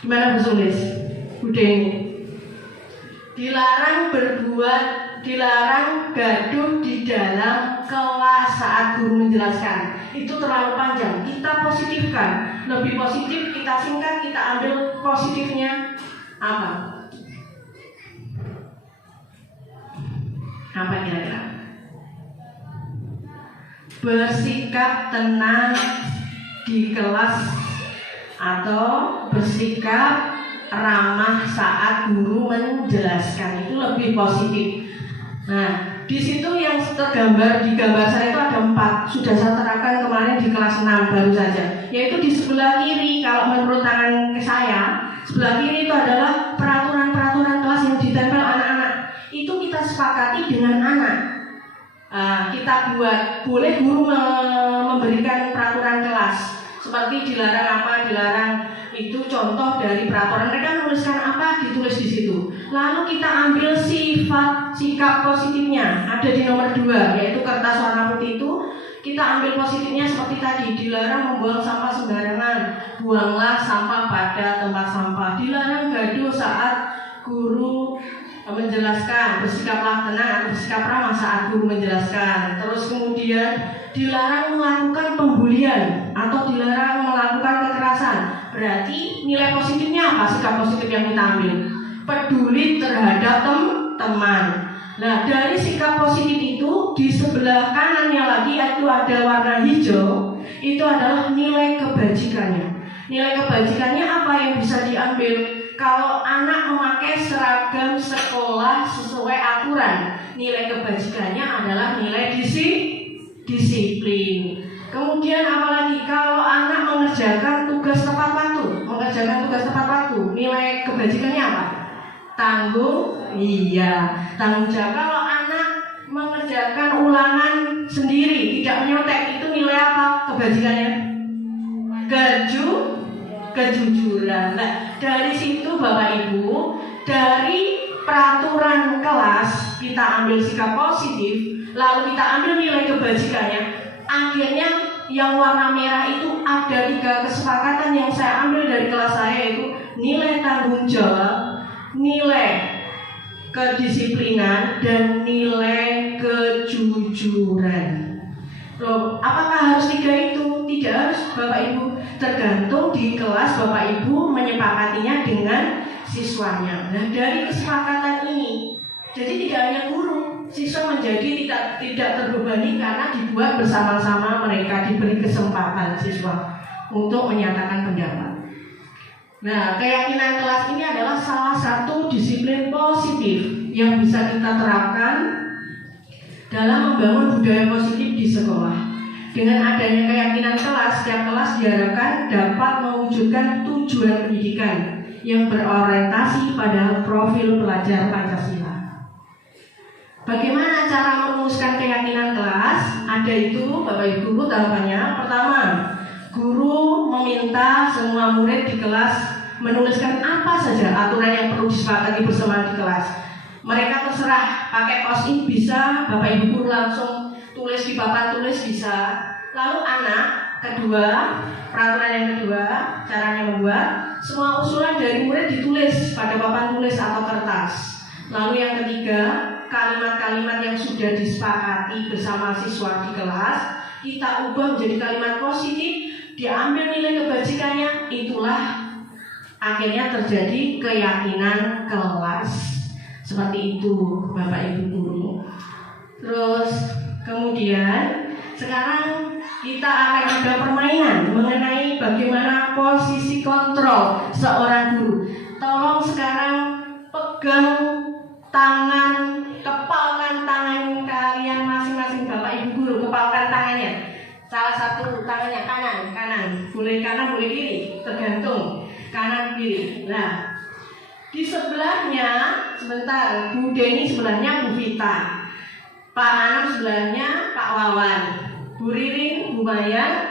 Gimana Bu Sulis? Bu Deni? Dilarang berbuat dilarang gaduh di dalam kelas saat guru menjelaskan. Itu terlalu panjang. Kita positifkan, lebih positif, kita singkat, kita ambil positifnya apa? Apa kira-kira? Bersikap tenang di kelas atau bersikap ramah saat guru menjelaskan, itu lebih positif. Nah, di situ yang tergambar di gambar saya itu ada 4, sudah saya terangkan kemarin di kelas 6 baru saja, yaitu di sebelah kiri. Kalau menurut tangan saya, sebelah kiri itu adalah peraturan-peraturan kelas yang ditempel anak-anak. Itu kita sepakati dengan anak. Kita buat, boleh guru memberikan peraturan kelas seperti dilarang apa, dilarang itu contoh dari peraturan. Mereka menuliskan apa, ditulis di situ. Lalu kita ambil sikap positifnya, ada di nomor 2, yaitu kertas warna putih itu. Kita ambil positifnya seperti tadi, dilarang membuang sampah sembarangan, buanglah sampah pada tempat sampah, dilarang gaduh saat guru menjelaskan, bersikaplah tenang atau bersikap ramah saat guru menjelaskan. Terus kemudian dilarang melakukan pembulian atau dilarang melakukan kekerasan. Berarti nilai positifnya apa? Sikap positif yang kita ambil, peduli terhadap teman. Nah, dari sikap positif itu di sebelah kanannya lagi itu ada warna hijau. Itu adalah nilai kebajikannya. Nilai kebajikannya apa yang bisa diambil? Kalau anak memakai seragam sekolah sesuai aturan, nilai kebajikannya adalah nilai disiplin. Kemudian apalagi kalau anak mengerjakan tugas tepat waktu, nilai kebajikannya apa? Tanggung jawab. Kalau anak mengerjakan ulangan sendiri, tidak menyontek, itu nilai apa kebajikannya? Kejujuran. Nah, dari situ Bapak Ibu, dari peraturan kelas kita ambil sikap positif, lalu kita ambil nilai kebajikannya. Akhirnya yang warna merah itu ada 3 kesepakatan yang saya ambil dari kelas saya, yaitu nilai tanggung jawab, nilai kedisiplinan, dan nilai kejujuran. Loh, apakah harus 3 itu? Tidak harus Bapak Ibu, tergantung di kelas Bapak Ibu menyepakatinya dengan siswanya. Nah, dari kesepakatan ini, jadi tidak hanya guru, siswa menjadi tidak terbebani karena dibuat bersama-sama, mereka diberi kesempatan siswa untuk menyatakan pendapat. Nah, keyakinan kelas ini adalah salah satu disiplin positif yang bisa kita terapkan dalam membangun budaya positif di sekolah. Dengan adanya keyakinan kelas, setiap kelas diharapkan dapat mewujudkan tujuan pendidikan yang berorientasi pada profil pelajar Pancasila. Bagaimana cara merumuskan keyakinan kelas? Ada itu Bapak Ibu tahapannya. Pertama, guru meminta semua murid di kelas menuliskan apa saja aturan yang perlu disepakati bersama di kelas. Mereka terserah pakai post-it bisa, Bapak Ibu guru langsung tulis di papan tulis bisa. Lalu peraturan yang kedua, caranya membuat semua usulan dari murid ditulis pada papan tulis atau kertas. Lalu yang ketiga, kalimat-kalimat yang sudah disepakati bersama siswa di kelas kita ubah menjadi kalimat positif, diambil nilai kebajikannya, itulah akhirnya terjadi keyakinan kelas. Seperti itu Bapak Ibu guru. Terus kemudian sekarang kita akan ada permainan mengenai bagaimana posisi kontrol seorang guru. Tolong sekarang pegang tangan, kepalkan tangan kalian masing-masing Bapak Ibu guru, kepalkan tangannya. Salah satu tangannya kanan, boleh kanan boleh kiri, tergantung kanan kiri. Nah, di sebelahnya, sebentar, Bu Deni sebelahnya Bu Vita, Pak Anam sebelahnya Pak Wawan, Bu Ririn, Bu Mayang,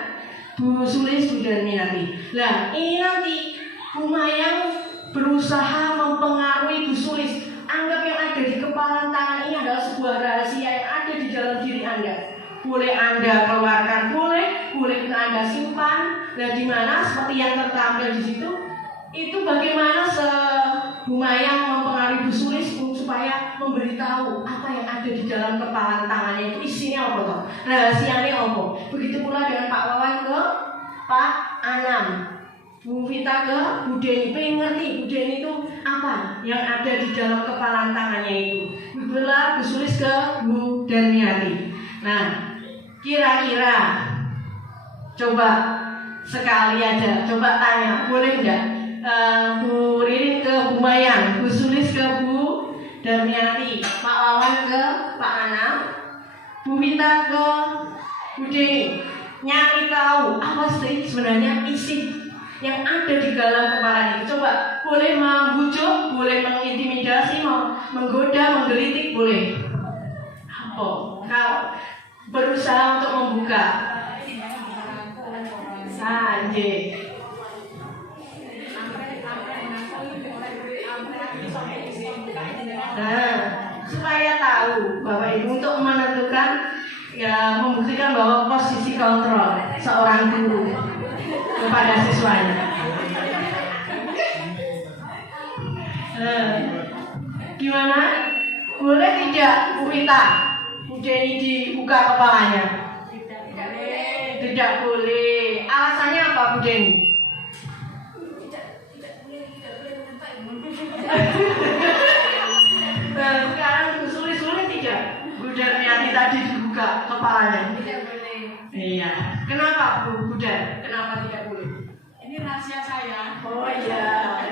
Bu Sulis, Bu Darmiati. Nah, ini nanti Bu Mayang berusaha mempengaruhi Bu Sulis. Anggap yang ada di kepala tangan ini adalah sebuah rahasia yang ada di dalam diri Anda. Boleh Anda keluarkan, boleh Anda simpan. Nah, di mana seperti yang tertampil di situ, Itu bagaimana Bu Mayang mempengaruhi Bu Sulis supaya memberitahu apa yang ada di dalam kepala tangannya itu isinya apa toh? Rahasianya apa? Begitu pula dengan Pak Wawan ke Pak Anam, Bu Vita ke Bu Deni. Pengen ngerti Bu Deni itu apa yang ada di dalam kepala tangannya itu. Begitu pula Bu Sulis ke Bu Darmiati. Nah, kira-kira coba sekali aja, coba tanya, boleh enggak? Bu Ririn ke Bu Mayang, Bu Sulis ke Bu Darmiati, Pak Wawan ke Pak Anam, Bu Vita ke Bu Deni. Nyari tahu apa sih sebenarnya isi yang ada di dalam kepala ini. Coba, boleh membujuk, boleh mengintimidasi, mau menggoda, menggelitik, boleh. Apa? Kau berusaha untuk membuka. Anjir. Nah, supaya tahu Bapak Ibu untuk menentukan, ya, membuktikan bahwa posisi kontrol seorang guru kepada siswanya. Gimana? Boleh tidak Bu Vita, Bu Deni dibuka kepalanya? Tidak boleh. Alasannya apa Bu Deni? Sekarang Bu Sulis tidak. Bu Darmiati tadi dibuka kepalanya. Tidak boleh. Iya. Kenapa Bu Dar? Kenapa tidak boleh? Ini rahasia saya. Oh iya,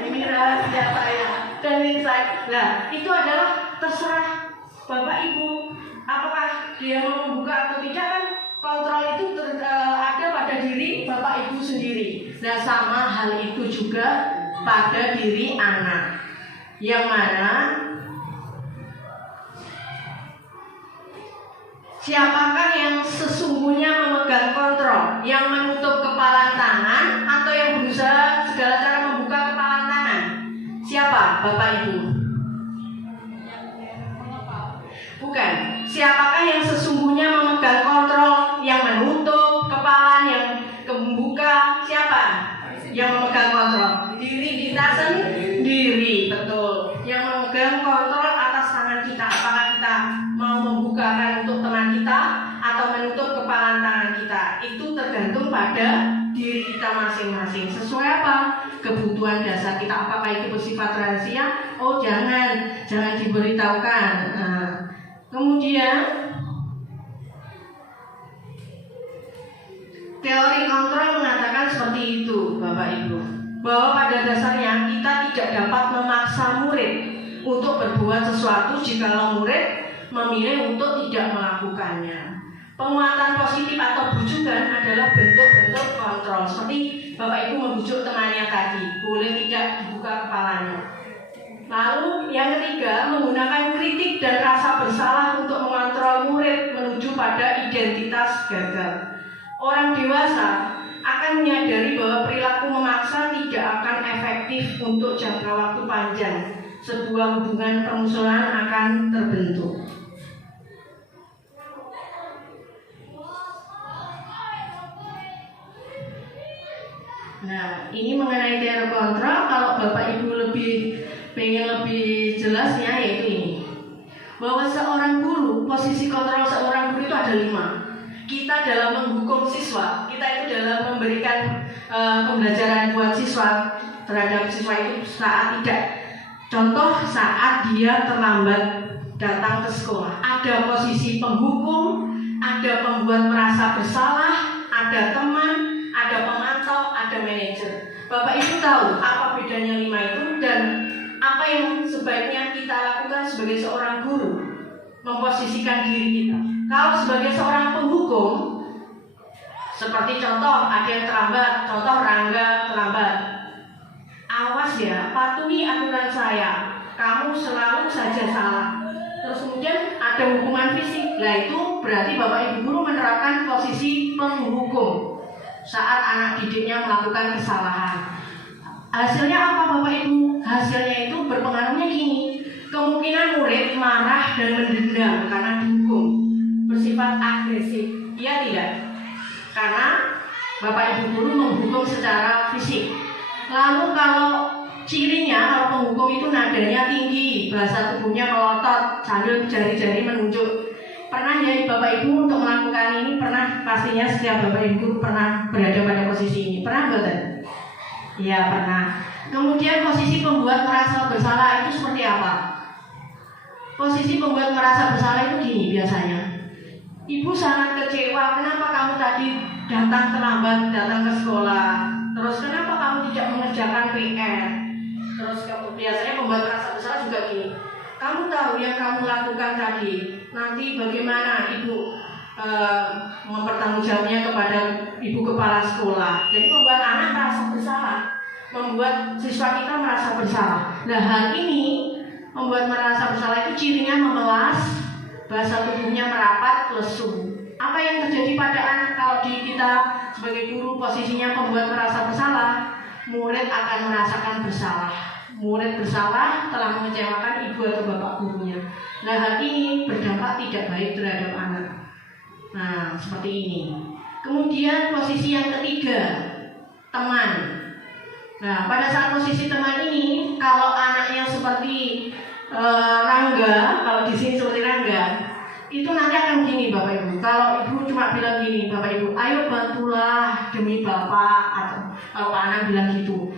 ini rahasia saya. Dan ini saya. Nah, itu adalah terserah Bapak Ibu. Apakah dia mau membuka atau tidak, kan kontrol itu ada pada diri Bapak Ibu sendiri. Nah, sama hal itu juga pada diri anak. Yang mana siapakah yang sesungguhnya memegang kontrol? Yang menutup kepala tangan atau yang berusaha segala cara membuka kepala tangan? Siapa Bapak Ibu? Bukan. Siapakah yang sesungguhnya memegang kontrol? Yang menutup kepala, yang membuka? Siapa yang memegang kontrol? Diri kita sendiri, betul. Yang memegang kontrol atas tangan kita. Apakah kita mau membukakan untuk teman kita atau menutup kepala tangan kita? Itu tergantung pada diri kita masing-masing. Sesuai apa? Kebutuhan dasar kita. Apakah itu bersifat rahasia? Oh, jangan diberitahukan. Nah, kemudian teori kontrol mengatakan seperti itu, Bapak Ibu, bahwa pada dasarnya kita tidak dapat memaksa murid untuk berbuat sesuatu jikalau murid memilih untuk tidak melakukannya. Penguatan positif atau bujukan adalah bentuk-bentuk kontrol. Seperti Bapak Ibu membujuk temannya tadi, boleh tidak dibuka kepalanya. Lalu yang ketiga, menggunakan kritik dan rasa bersalah untuk mengontrol murid menuju pada identitas gagal. Orang dewasa akan menyadari bahwa perilaku memaksa tidak akan efektif untuk jangka waktu panjang. Sebuah hubungan permusuhan akan terbentuk. Nah, ini mengenai teori kontrol. Kalau Bapak Ibu pengen lebih jelasnya, yaitu ini, bahwa seorang guru, posisi kontrol seorang guru itu ada 5. Kita dalam menghukum siswa, kita itu dalam memberikan pembelajaran buat siswa terhadap siswa itu saat tidak. Contoh saat dia terlambat datang ke sekolah, ada posisi penghukum, ada pembuat merasa bersalah, ada teman, ada pemantau, ada manajer. Bapak Ibu tahu apa bedanya 5 itu dan apa yang sebaiknya kita lakukan sebagai seorang guru, memposisikan diri kita. Kalau sebagai seorang penghukum, seperti contoh ada yang terlambat, contoh Rangga terlambat, awas ya, patuhi aturan saya, kamu selalu saja salah. Terus kemudian ada hukuman fisik. Nah, itu berarti Bapak Ibu guru menerapkan posisi penghukum saat anak didiknya melakukan kesalahan. Hasilnya apa Bapak Ibu? Hasilnya itu berpengaruhnya gini, kemungkinan murid marah dan mendendam karena dihukum, bersifat agresif. Iya tidak? Karena Bapak Ibu guru menghukum secara fisik. Lalu kalau cirinya, kalau penghukum itu nadanya tinggi, bahasa tubuhnya melotot sambil jari-jari menunjuk. Pernah ya Bapak Ibu untuk melakukan ini? Pernah, pastinya setiap Bapak Ibu pernah berada pada posisi ini. Pernah betul? Ya pernah. Kemudian posisi pembuat merasa bersalah itu seperti apa? Posisi pembuat merasa bersalah itu gini biasanya. Ibu sangat kecewa, kenapa kamu tadi datang terlambat, datang ke sekolah? Terus kenapa kamu tidak mengerjakan PR? Terus biasanya pembuat merasa bersalah juga gini. Kamu tahu yang kamu lakukan tadi, nanti bagaimana ibu mempertanggungjawabnya kepada ibu kepala sekolah. Jadi membuat anak merasa bersalah, membuat siswa kita merasa bersalah. Nah hal ini membuat merasa bersalah itu cirinya memelas, bahasa tubuhnya merapat, lesu. Apa yang terjadi pada anak kalau di kita sebagai guru posisinya pembuat merasa bersalah? Murid akan merasakan bersalah. Murid bersalah telah mengecewakan ibu atau bapak gurunya. Nah hal ini berdampak tidak baik terhadap anak. Nah seperti ini. Kemudian posisi yang ketiga, teman. Nah pada saat posisi teman ini, kalau anaknya seperti Rangga, kalau di sini seperti Rangga, itu nanti akan begini Bapak Ibu. Kalau ibu cuma bilang gini, Bapak Ibu, ayo bantulah demi bapak, atau kalau anak bilang gitu,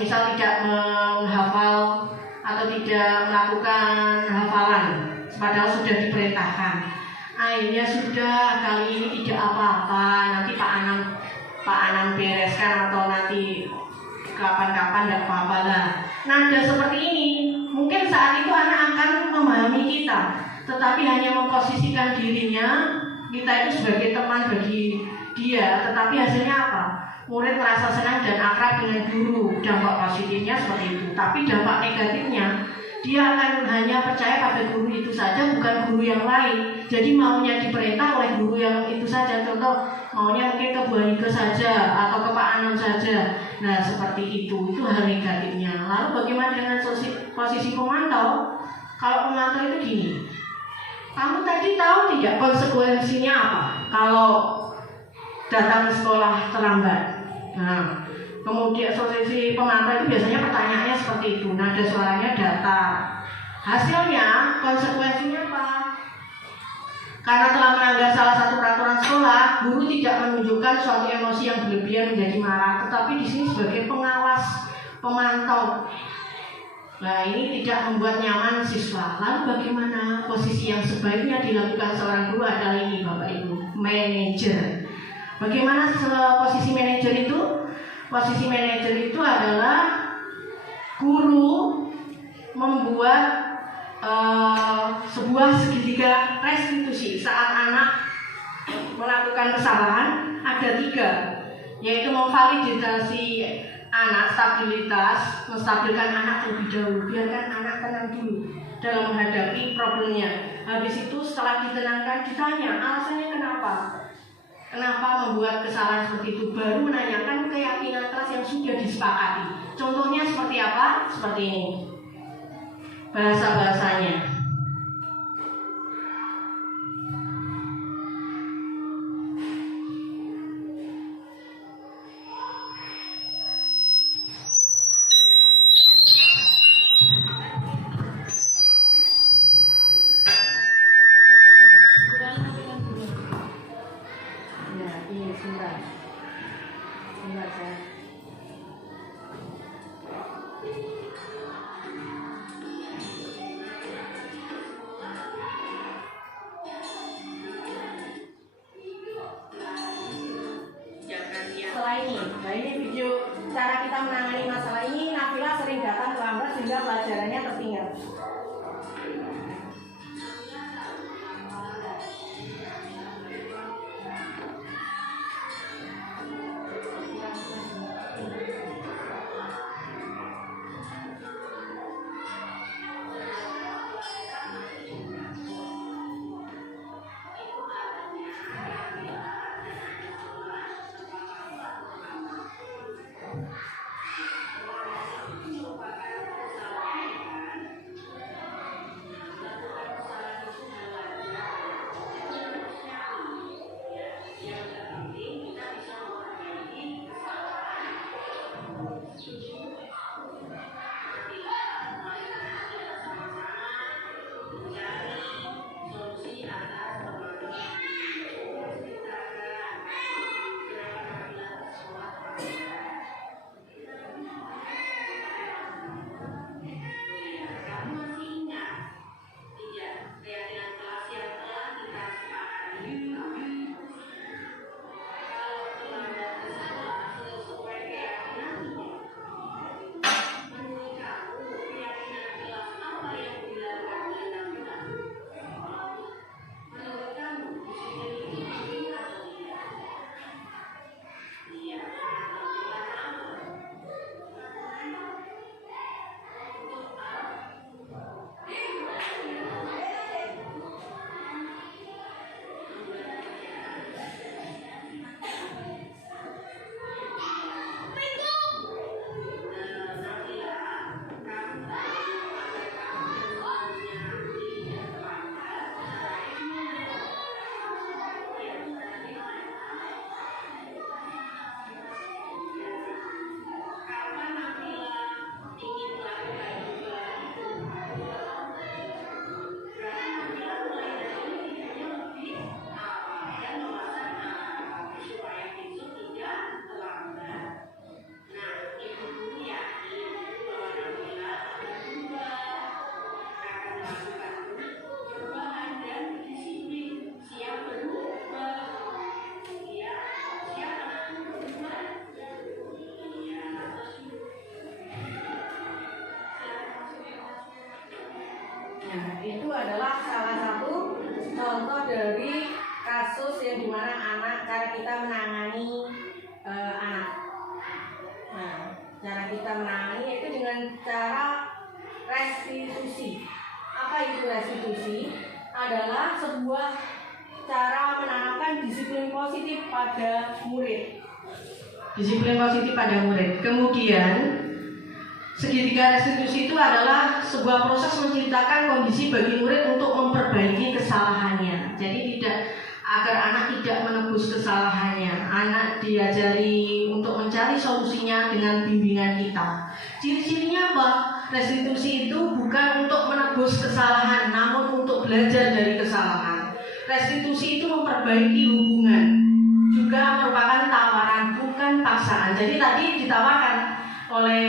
misal tidak menghafal atau tidak melakukan hafalan, padahal sudah diperintahkan. Akhirnya sudah, kali ini tidak apa-apa, nanti Pak Anang bereskan atau nanti kapan-kapan tidak apa-apa lah. Nada seperti ini, mungkin saat itu anak akan memahami kita, tetapi hanya memposisikan dirinya, kita itu sebagai teman bagi dia, tetapi hasilnya apa? Murid merasa senang dan akrab dengan guru, dampak positifnya seperti itu. Tapi dampak negatifnya, dia akan hanya percaya pada guru itu saja, bukan guru yang lain. Jadi maunya diperintah oleh guru yang itu saja. Contoh, maunya mungkin ke Bu Hanike saja atau ke Pak Anam saja. Nah seperti itu hal negatifnya. Lalu bagaimana dengan posisi pemantau? Kalau pemantau itu gini, kamu tadi tahu tidak konsekuensinya apa kalau datang ke sekolah terlambat? Nah, kemudian posisi pemantau itu biasanya pertanyaannya seperti itu, nada suaranya datar. Hasilnya, konsekuensinya apa? Karena telah melanggar salah satu peraturan sekolah, guru tidak menunjukkan suatu emosi yang berlebihan menjadi marah, tetapi di sini sebagai pengawas, pemantau. Nah, ini tidak membuat nyaman siswa. Lalu bagaimana posisi yang sebaiknya dilakukan seorang guru adalah ini Bapak Ibu, manajer. Bagaimana posisi manajer itu? Posisi manajer itu adalah guru membuat sebuah segitiga restitusi. Saat anak melakukan kesalahan ada 3, yaitu memvalidasi anak, stabilitas, menstabilkan anak terlebih dahulu, biarkan anak tenang dulu dalam menghadapi problemnya. Habis itu setelah ditenangkan ditanya alasannya kenapa membuat kesalahan seperti itu, baru menanyakan keyakinan kelas yang sudah disepakati. Contohnya seperti apa? Seperti ini bahasa-bahasanya. Ini video cara kita menangani masalah ini. Nabila sering datang terlambat sehingga pelajarannya tertinggal. adalah salah satu contoh dari kasus yang dimana cara kita menangani anak. Nah, cara kita menangani itu dengan cara restitusi. Apa itu restitusi? Adalah sebuah cara menanamkan disiplin positif pada murid. Disiplin positif pada murid. Kemudian segitiga restitusi itu adalah sebuah proses menceritakan kondisi bagi murid untuk memperbaiki kesalahannya. Jadi agar anak tidak menebus kesalahannya. Anak diajari untuk mencari solusinya dengan bimbingan kita. Ciri-cirinya apa? Restitusi itu bukan untuk menebus kesalahan, namun untuk belajar dari kesalahan. Restitusi itu memperbaiki hubungan, juga merupakan tawaran, bukan paksaan. Jadi tadi ditawarkan oleh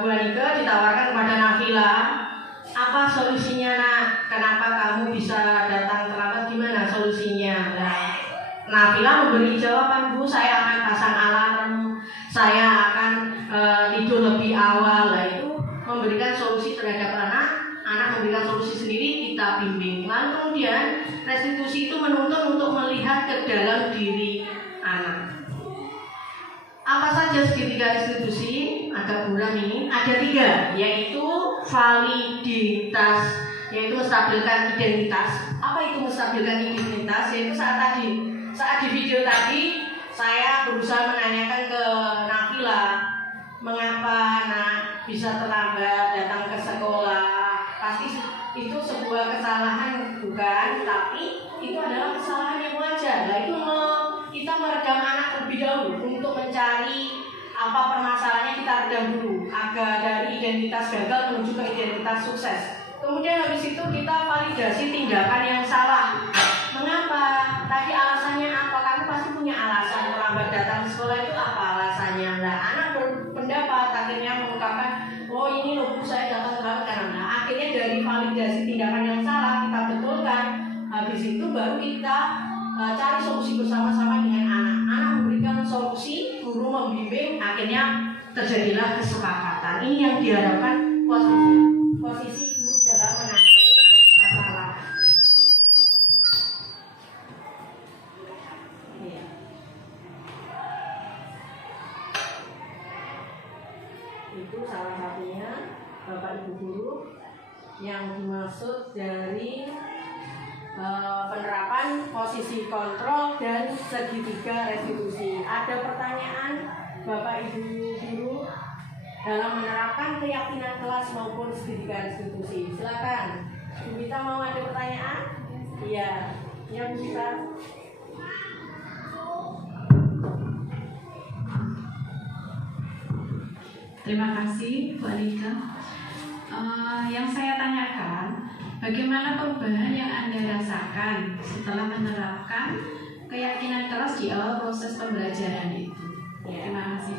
Bu Anike, ditawarkan kepada Nafila, apa solusinya nak? Kenapa kamu bisa datang terlambat? Gimana solusinya? Nah, Nafila memberi jawaban, Bu, saya akan pasang alarm, saya akan tidur lebih awal. Lah itu memberikan solusi terhadap anak memberikan solusi sendiri, kita bimbing. Lalu kemudian restitusi itu menuntun untuk melihat ke dalam diri anak. Apa saja segitiga restitusi? Agak buram ini. Ada 3, yaitu validitas, yaitu menstabilkan identitas. Apa itu menstabilkan identitas? Yaitu saat di video tadi saya berusaha menanyakan ke Nafila, mengapa anak bisa terlambat datang ke sekolah. Pasti itu sebuah kesalahan, bukan? Tapi itu adalah kesalahan yang wajar. Nah, itu kita meredam anak terlebih dahulu untuk mencari apa permasalahannya, kita redam dulu agar dari identitas gagal menuju ke identitas sukses. Kemudian habis itu kita validasi tindakan yang salah. Mengapa? Tadi alasannya apa? Kamu pasti punya alasan terlambat datang ke sekolah, itu apa alasannya? Nah, anak berpendapat akhirnya mengungkapkan, oh ini loh Bu, saya datang terlambat karena. Nah, akhirnya dari validasi tindakan yang salah kita betulkan. Habis itu baru kita cari solusi bersama-sama dengan anak. Anak memberikan solusi, guru membimbing, akhirnya terjadilah kesepakatan. Ini yang diharapkan posisi guru dalam menangani masalah. Iya. Itu salah satunya Bapak Ibu guru yang dimaksud dari penerapan posisi kontrol dan segitiga restitusi. Ada pertanyaan Bapak Ibu guru dalam menerapkan keyakinan kelas maupun segitiga restitusi? Silakan. Bu Gita mau ada pertanyaan? Iya. Ya Bu Gita. Terima kasih Bu Anike. Yang saya tanyakan, bagaimana perubahan yang Anda rasakan setelah menerapkan keyakinan kelas di awal proses pembelajaran itu? Terima kasih.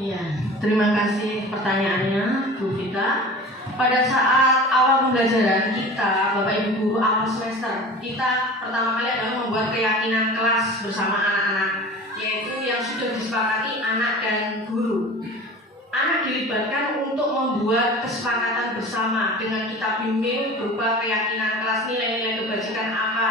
Iya, terima kasih pertanyaannya Bu Gita. Pada saat awal pembelajaran kita, Bapak Ibu guru awal semester, kita pertama kali adalah membuat keyakinan kelas bersama anak-anak, yaitu yang sudah disepakati anak dan guru. Anak dilibatkan untuk membuat kesepakatan bersama dengan kita bimbing berupa keyakinan kelas, nilai-nilai kebajikan apa.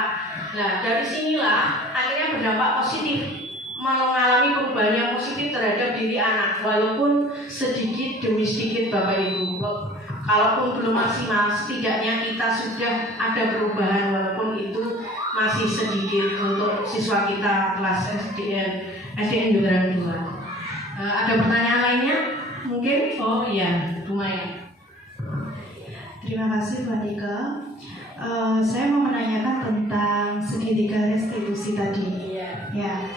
Nah, dari sinilah akhirnya berdampak positif, mengalami perubahan yang positif terhadap diri anak, walaupun sedikit demi sedikit Bapak Ibu. Kalaupun belum maksimal, setidaknya kita sudah ada perubahan walaupun itu masih sedikit untuk siswa kita kelas SDN Juara 2. Ada pertanyaan lainnya? Mungkin? Oh iya, lumayan. Terima kasih Bu Anike. Saya mau menanyakan tentang segitiga restitusi tadi. Ya.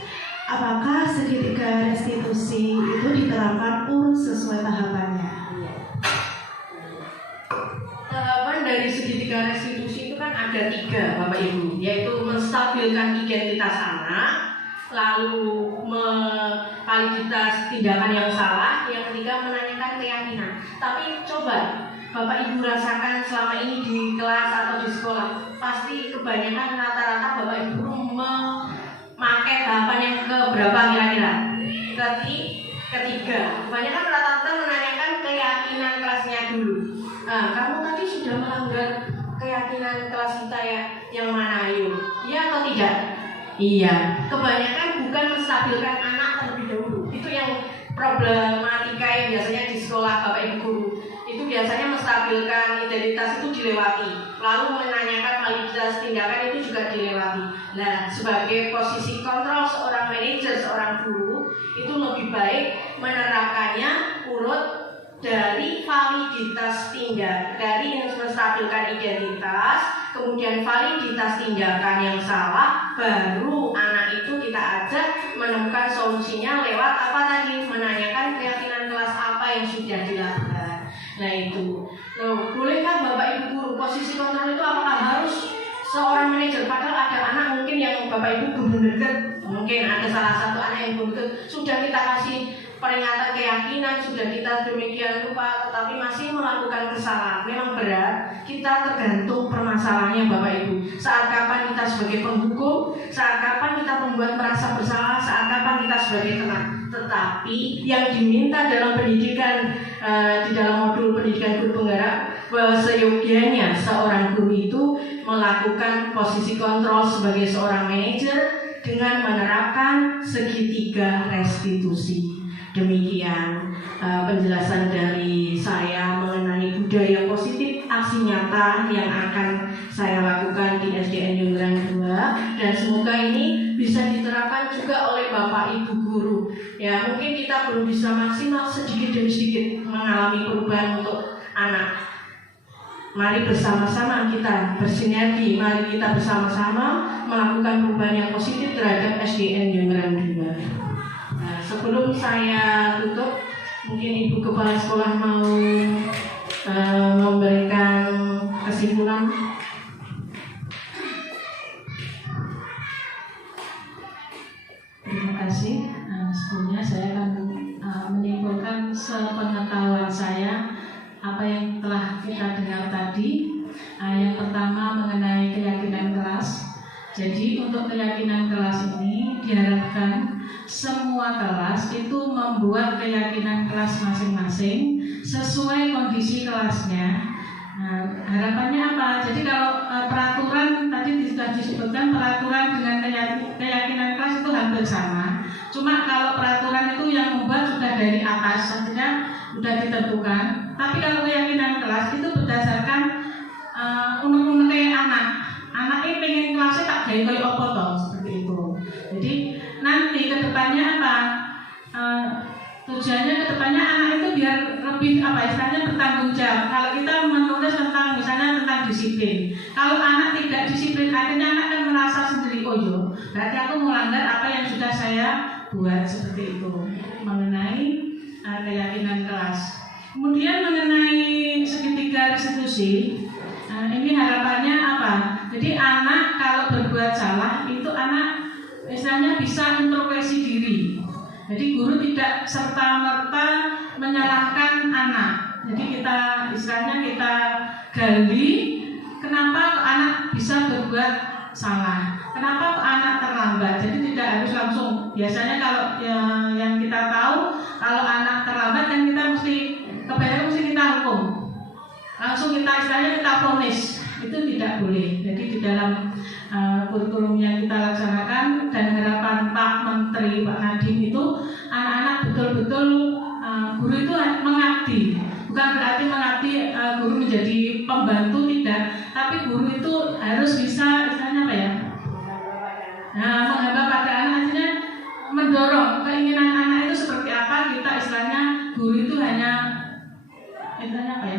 Apakah segitiga restitusi itu diterapkan sesuai tahapannya? Tahapan dari segitiga restitusi itu kan ada 3 Bapak Ibu, yaitu menstabilkan identitas anak, lalu validitas tindakan yang salah, yang ketiga menanyakan keyakinan. Tapi coba Bapak Ibu rasakan selama ini di kelas atau di sekolah, pasti kebanyakan rata-rata Bapak Ibu memakai tahapan yang keberapa kira-kira? Ketiga. Kebanyakan rata-rata menanyakan keyakinan kelasnya dulu. Nah, kamu tadi sudah melakukan keyakinan kelas kita yang mana yuk? Iya atau tidak? Iya. Kebanyakan bukan menstabilkan anak terlebih dahulu. Itu yang problematika yang biasanya di sekolah Bapak Ibu guru. Itu biasanya menstabilkan identitas itu dilewati. Lalu menanyakan validitas tindakan itu juga dilewati. Nah, sebagai posisi kontrol seorang manajer, seorang guru, itu lebih baik menerapkannya urut dari validitas tindak, dari menstabilkan identitas, kemudian validitas tindakan yang salah, baru anak itu kita ajak menemukan solusinya lewat apa tadi, menanyakan keyakinan kelas apa yang sudah dilakukan. Nah itu, bolehkah Bapak Ibu guru posisi kontrol itu apakah harus seorang manajer? Padahal ada anak mungkin yang Bapak Ibu belum dekat, mungkin ada salah satu anak yang belum dekat, sudah kita kasih peringatan keyakinan, sudah kita demikian rupa, tetapi masih melakukan kesalahan. Memang berat, kita tergantung permasalahannya Bapak Ibu. Saat kapan kita sebagai penghukum, saat kapan kita membuat merasa bersalah, saat kapan kita sebagai teman. Tetapi yang diminta dalam pendidikan, di dalam modul pendidikan guru penggerak, bahwa seyogianya seorang guru itu melakukan posisi kontrol sebagai seorang manajer dengan menerapkan segitiga restitusi. Demikian penjelasan dari saya mengenai budaya positif aksi nyata yang akan saya lakukan di SDN Jonggrang 2, dan semoga ini bisa diterapkan juga oleh Bapak Ibu guru. Ya, mungkin kita belum bisa maksimal, sedikit demi sedikit mengalami perubahan untuk anak. Mari bersama-sama kita bersinergi, mari kita bersama-sama melakukan perubahan yang positif terhadap SDN Jonggrang 2. Nah, sebelum saya tutup, mungkin Ibu Kepala Sekolah mau memberikan kesimpulan. Terima kasih. Sebelumnya saya akan menyimpulkan sepengetahuan saya apa yang telah kita dengar tadi. Yang pertama mengenai keyakinan kelas. Jadi untuk keyakinan kelas ini diharapkan semua kelas itu membuat keyakinan kelas masing-masing sesuai kondisi kelasnya. Nah, harapannya apa? Jadi kalau peraturan tadi sudah disebutkan, peraturan dengan keyakinan kelas itu hampir sama. Cuma kalau peraturan itu yang membuat sudah dari atas, artinya sudah ditentukan. Tapi kalau keyakinan kelas itu berdasarkan unek-unek anak. Anak ini pengen kelasnya tak gaya kayak apa toh, seperti itu. Jadi nanti kedepannya apa? Tujuannya kedepannya anak itu biar lebih istilahnya bertanggung jawab. Kalau kita menulis tentang misalnya tentang disiplin, kalau anak tidak disiplin, akhirnya anak akan merasa sendiri, oh yo, berarti aku melanggar apa yang sudah saya buat, seperti itu mengenai keyakinan kelas. Kemudian mengenai segitiga restitusi, ini harapannya apa? Jadi anak kalau berbuat salah itu anak istilahnya bisa introspeksi diri. Jadi guru tidak serta-merta menyalahkan anak. Jadi kita istilahnya kita gali kenapa anak bisa berbuat salah, kenapa anak terlambat. Jadi tidak harus langsung. Biasanya kalau yang kita tahu kalau anak terlambat kan kita mesti kebanyakan mesti kita hukum. Langsung kita istilahnya kita vonis. Itu tidak boleh. Jadi di dalam kurikulum yang kita laksanakan dan harapan Pak Menteri, Pak Nadiem itu anak-anak betul-betul guru itu mengabdi. Bukan berarti mengabdi guru menjadi pembantu, tidak. Tapi guru itu harus bisa istilahnya apa ya? Menghamba pada anak, artinya mendorong keinginan anak itu seperti apa. Kita istilahnya guru itu hanya istilahnya apa ya?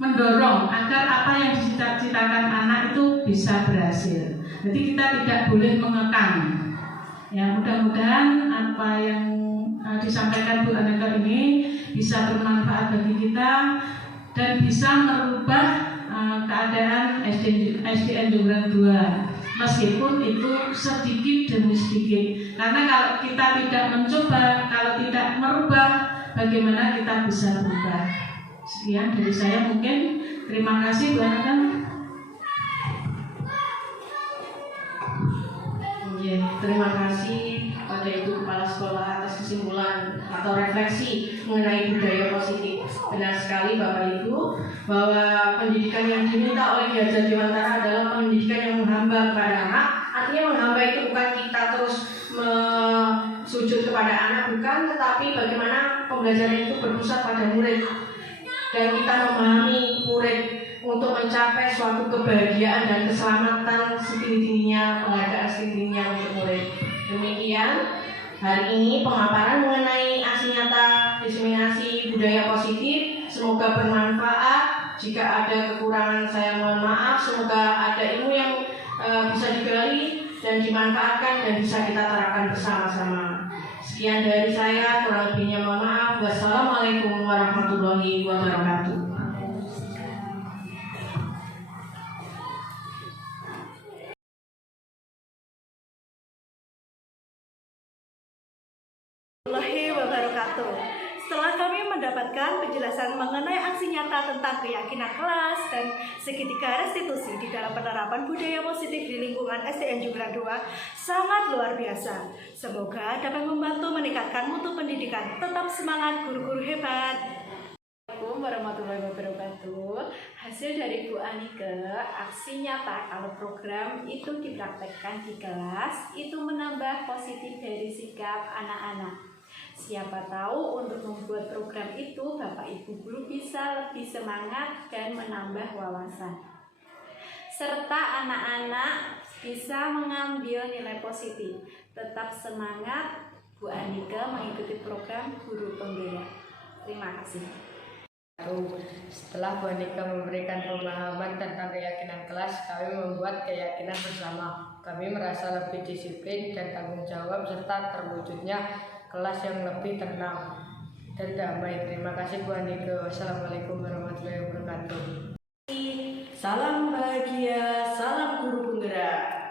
Mendorong agar apa yang dicita-citakan anak itu bisa berhasil. Jadi kita tidak boleh mengekang. Ya, mudah-mudahan apa yang disampaikan Bu Aneka ini bisa bermanfaat bagi kita dan bisa merubah keadaan SDN Jonggrang 2. Meskipun itu sedikit demi sedikit. Karena kalau kita tidak mencoba, kalau tidak merubah, bagaimana kita bisa berubah? Sekian dari saya mungkin. Terima kasih Bu Aneka. Terima kasih kepada Ibu Kepala Sekolah atas kesimpulan atau refleksi mengenai budaya positif. Benar sekali Bapak Ibu bahwa pendidikan yang diminta oleh Ki Hajar Dewantara adalah pendidikan yang menghamba kepada anak. Artinya menghamba itu bukan kita terus sujud kepada anak, bukan, tetapi bagaimana pembelajaran itu berpusat pada murid dan kita memahami murid untuk mencapai suatu kebahagiaan dan keselamatan setinggi-tingginya, penghargaan setinggi-tingginya untuk murid. Demikian hari ini pemaparan mengenai aksi nyata diseminasi budaya positif. Semoga bermanfaat. Jika ada kekurangan saya mohon maaf. Semoga ada ilmu yang bisa digali dan dimanfaatkan dan bisa kita terapkan bersama-sama. Sekian dari saya, kurang lebihnya mohon maaf. Wassalamualaikum warahmatullahi wabarakatuh. Warahmatullahi wabarakatuh. Setelah kami mendapatkan penjelasan mengenai aksi nyata tentang keyakinan kelas dan segitiga restitusi di dalam penerapan budaya positif di lingkungan SDN Jogja 2 sangat luar biasa. Semoga dapat membantu meningkatkan mutu pendidikan. Tetap semangat guru-guru hebat. Assalamualaikum warahmatullahi wabarakatuh. Hasil dari Bu Anike, aksi nyata kalau program itu dipraktekkan di kelas itu menambah positif dari sikap anak-anak. Siapa tahu untuk membuat program itu Bapak Ibu guru bisa lebih semangat dan menambah wawasan. Serta anak-anak bisa mengambil nilai positif. Tetap semangat Bu Anike mengikuti program Guru Penggerak. Terima kasih. Setelah Bu Anika memberikan pemahaman tentang keyakinan kelas, kami membuat keyakinan bersama. Kami merasa lebih disiplin dan tanggung jawab serta terwujudnya kelas yang lebih tenang dan damai. Terima kasih Bu Anika. Wassalamualaikum warahmatullahi wabarakatuh. Salam bahagia, salam guru penggerak.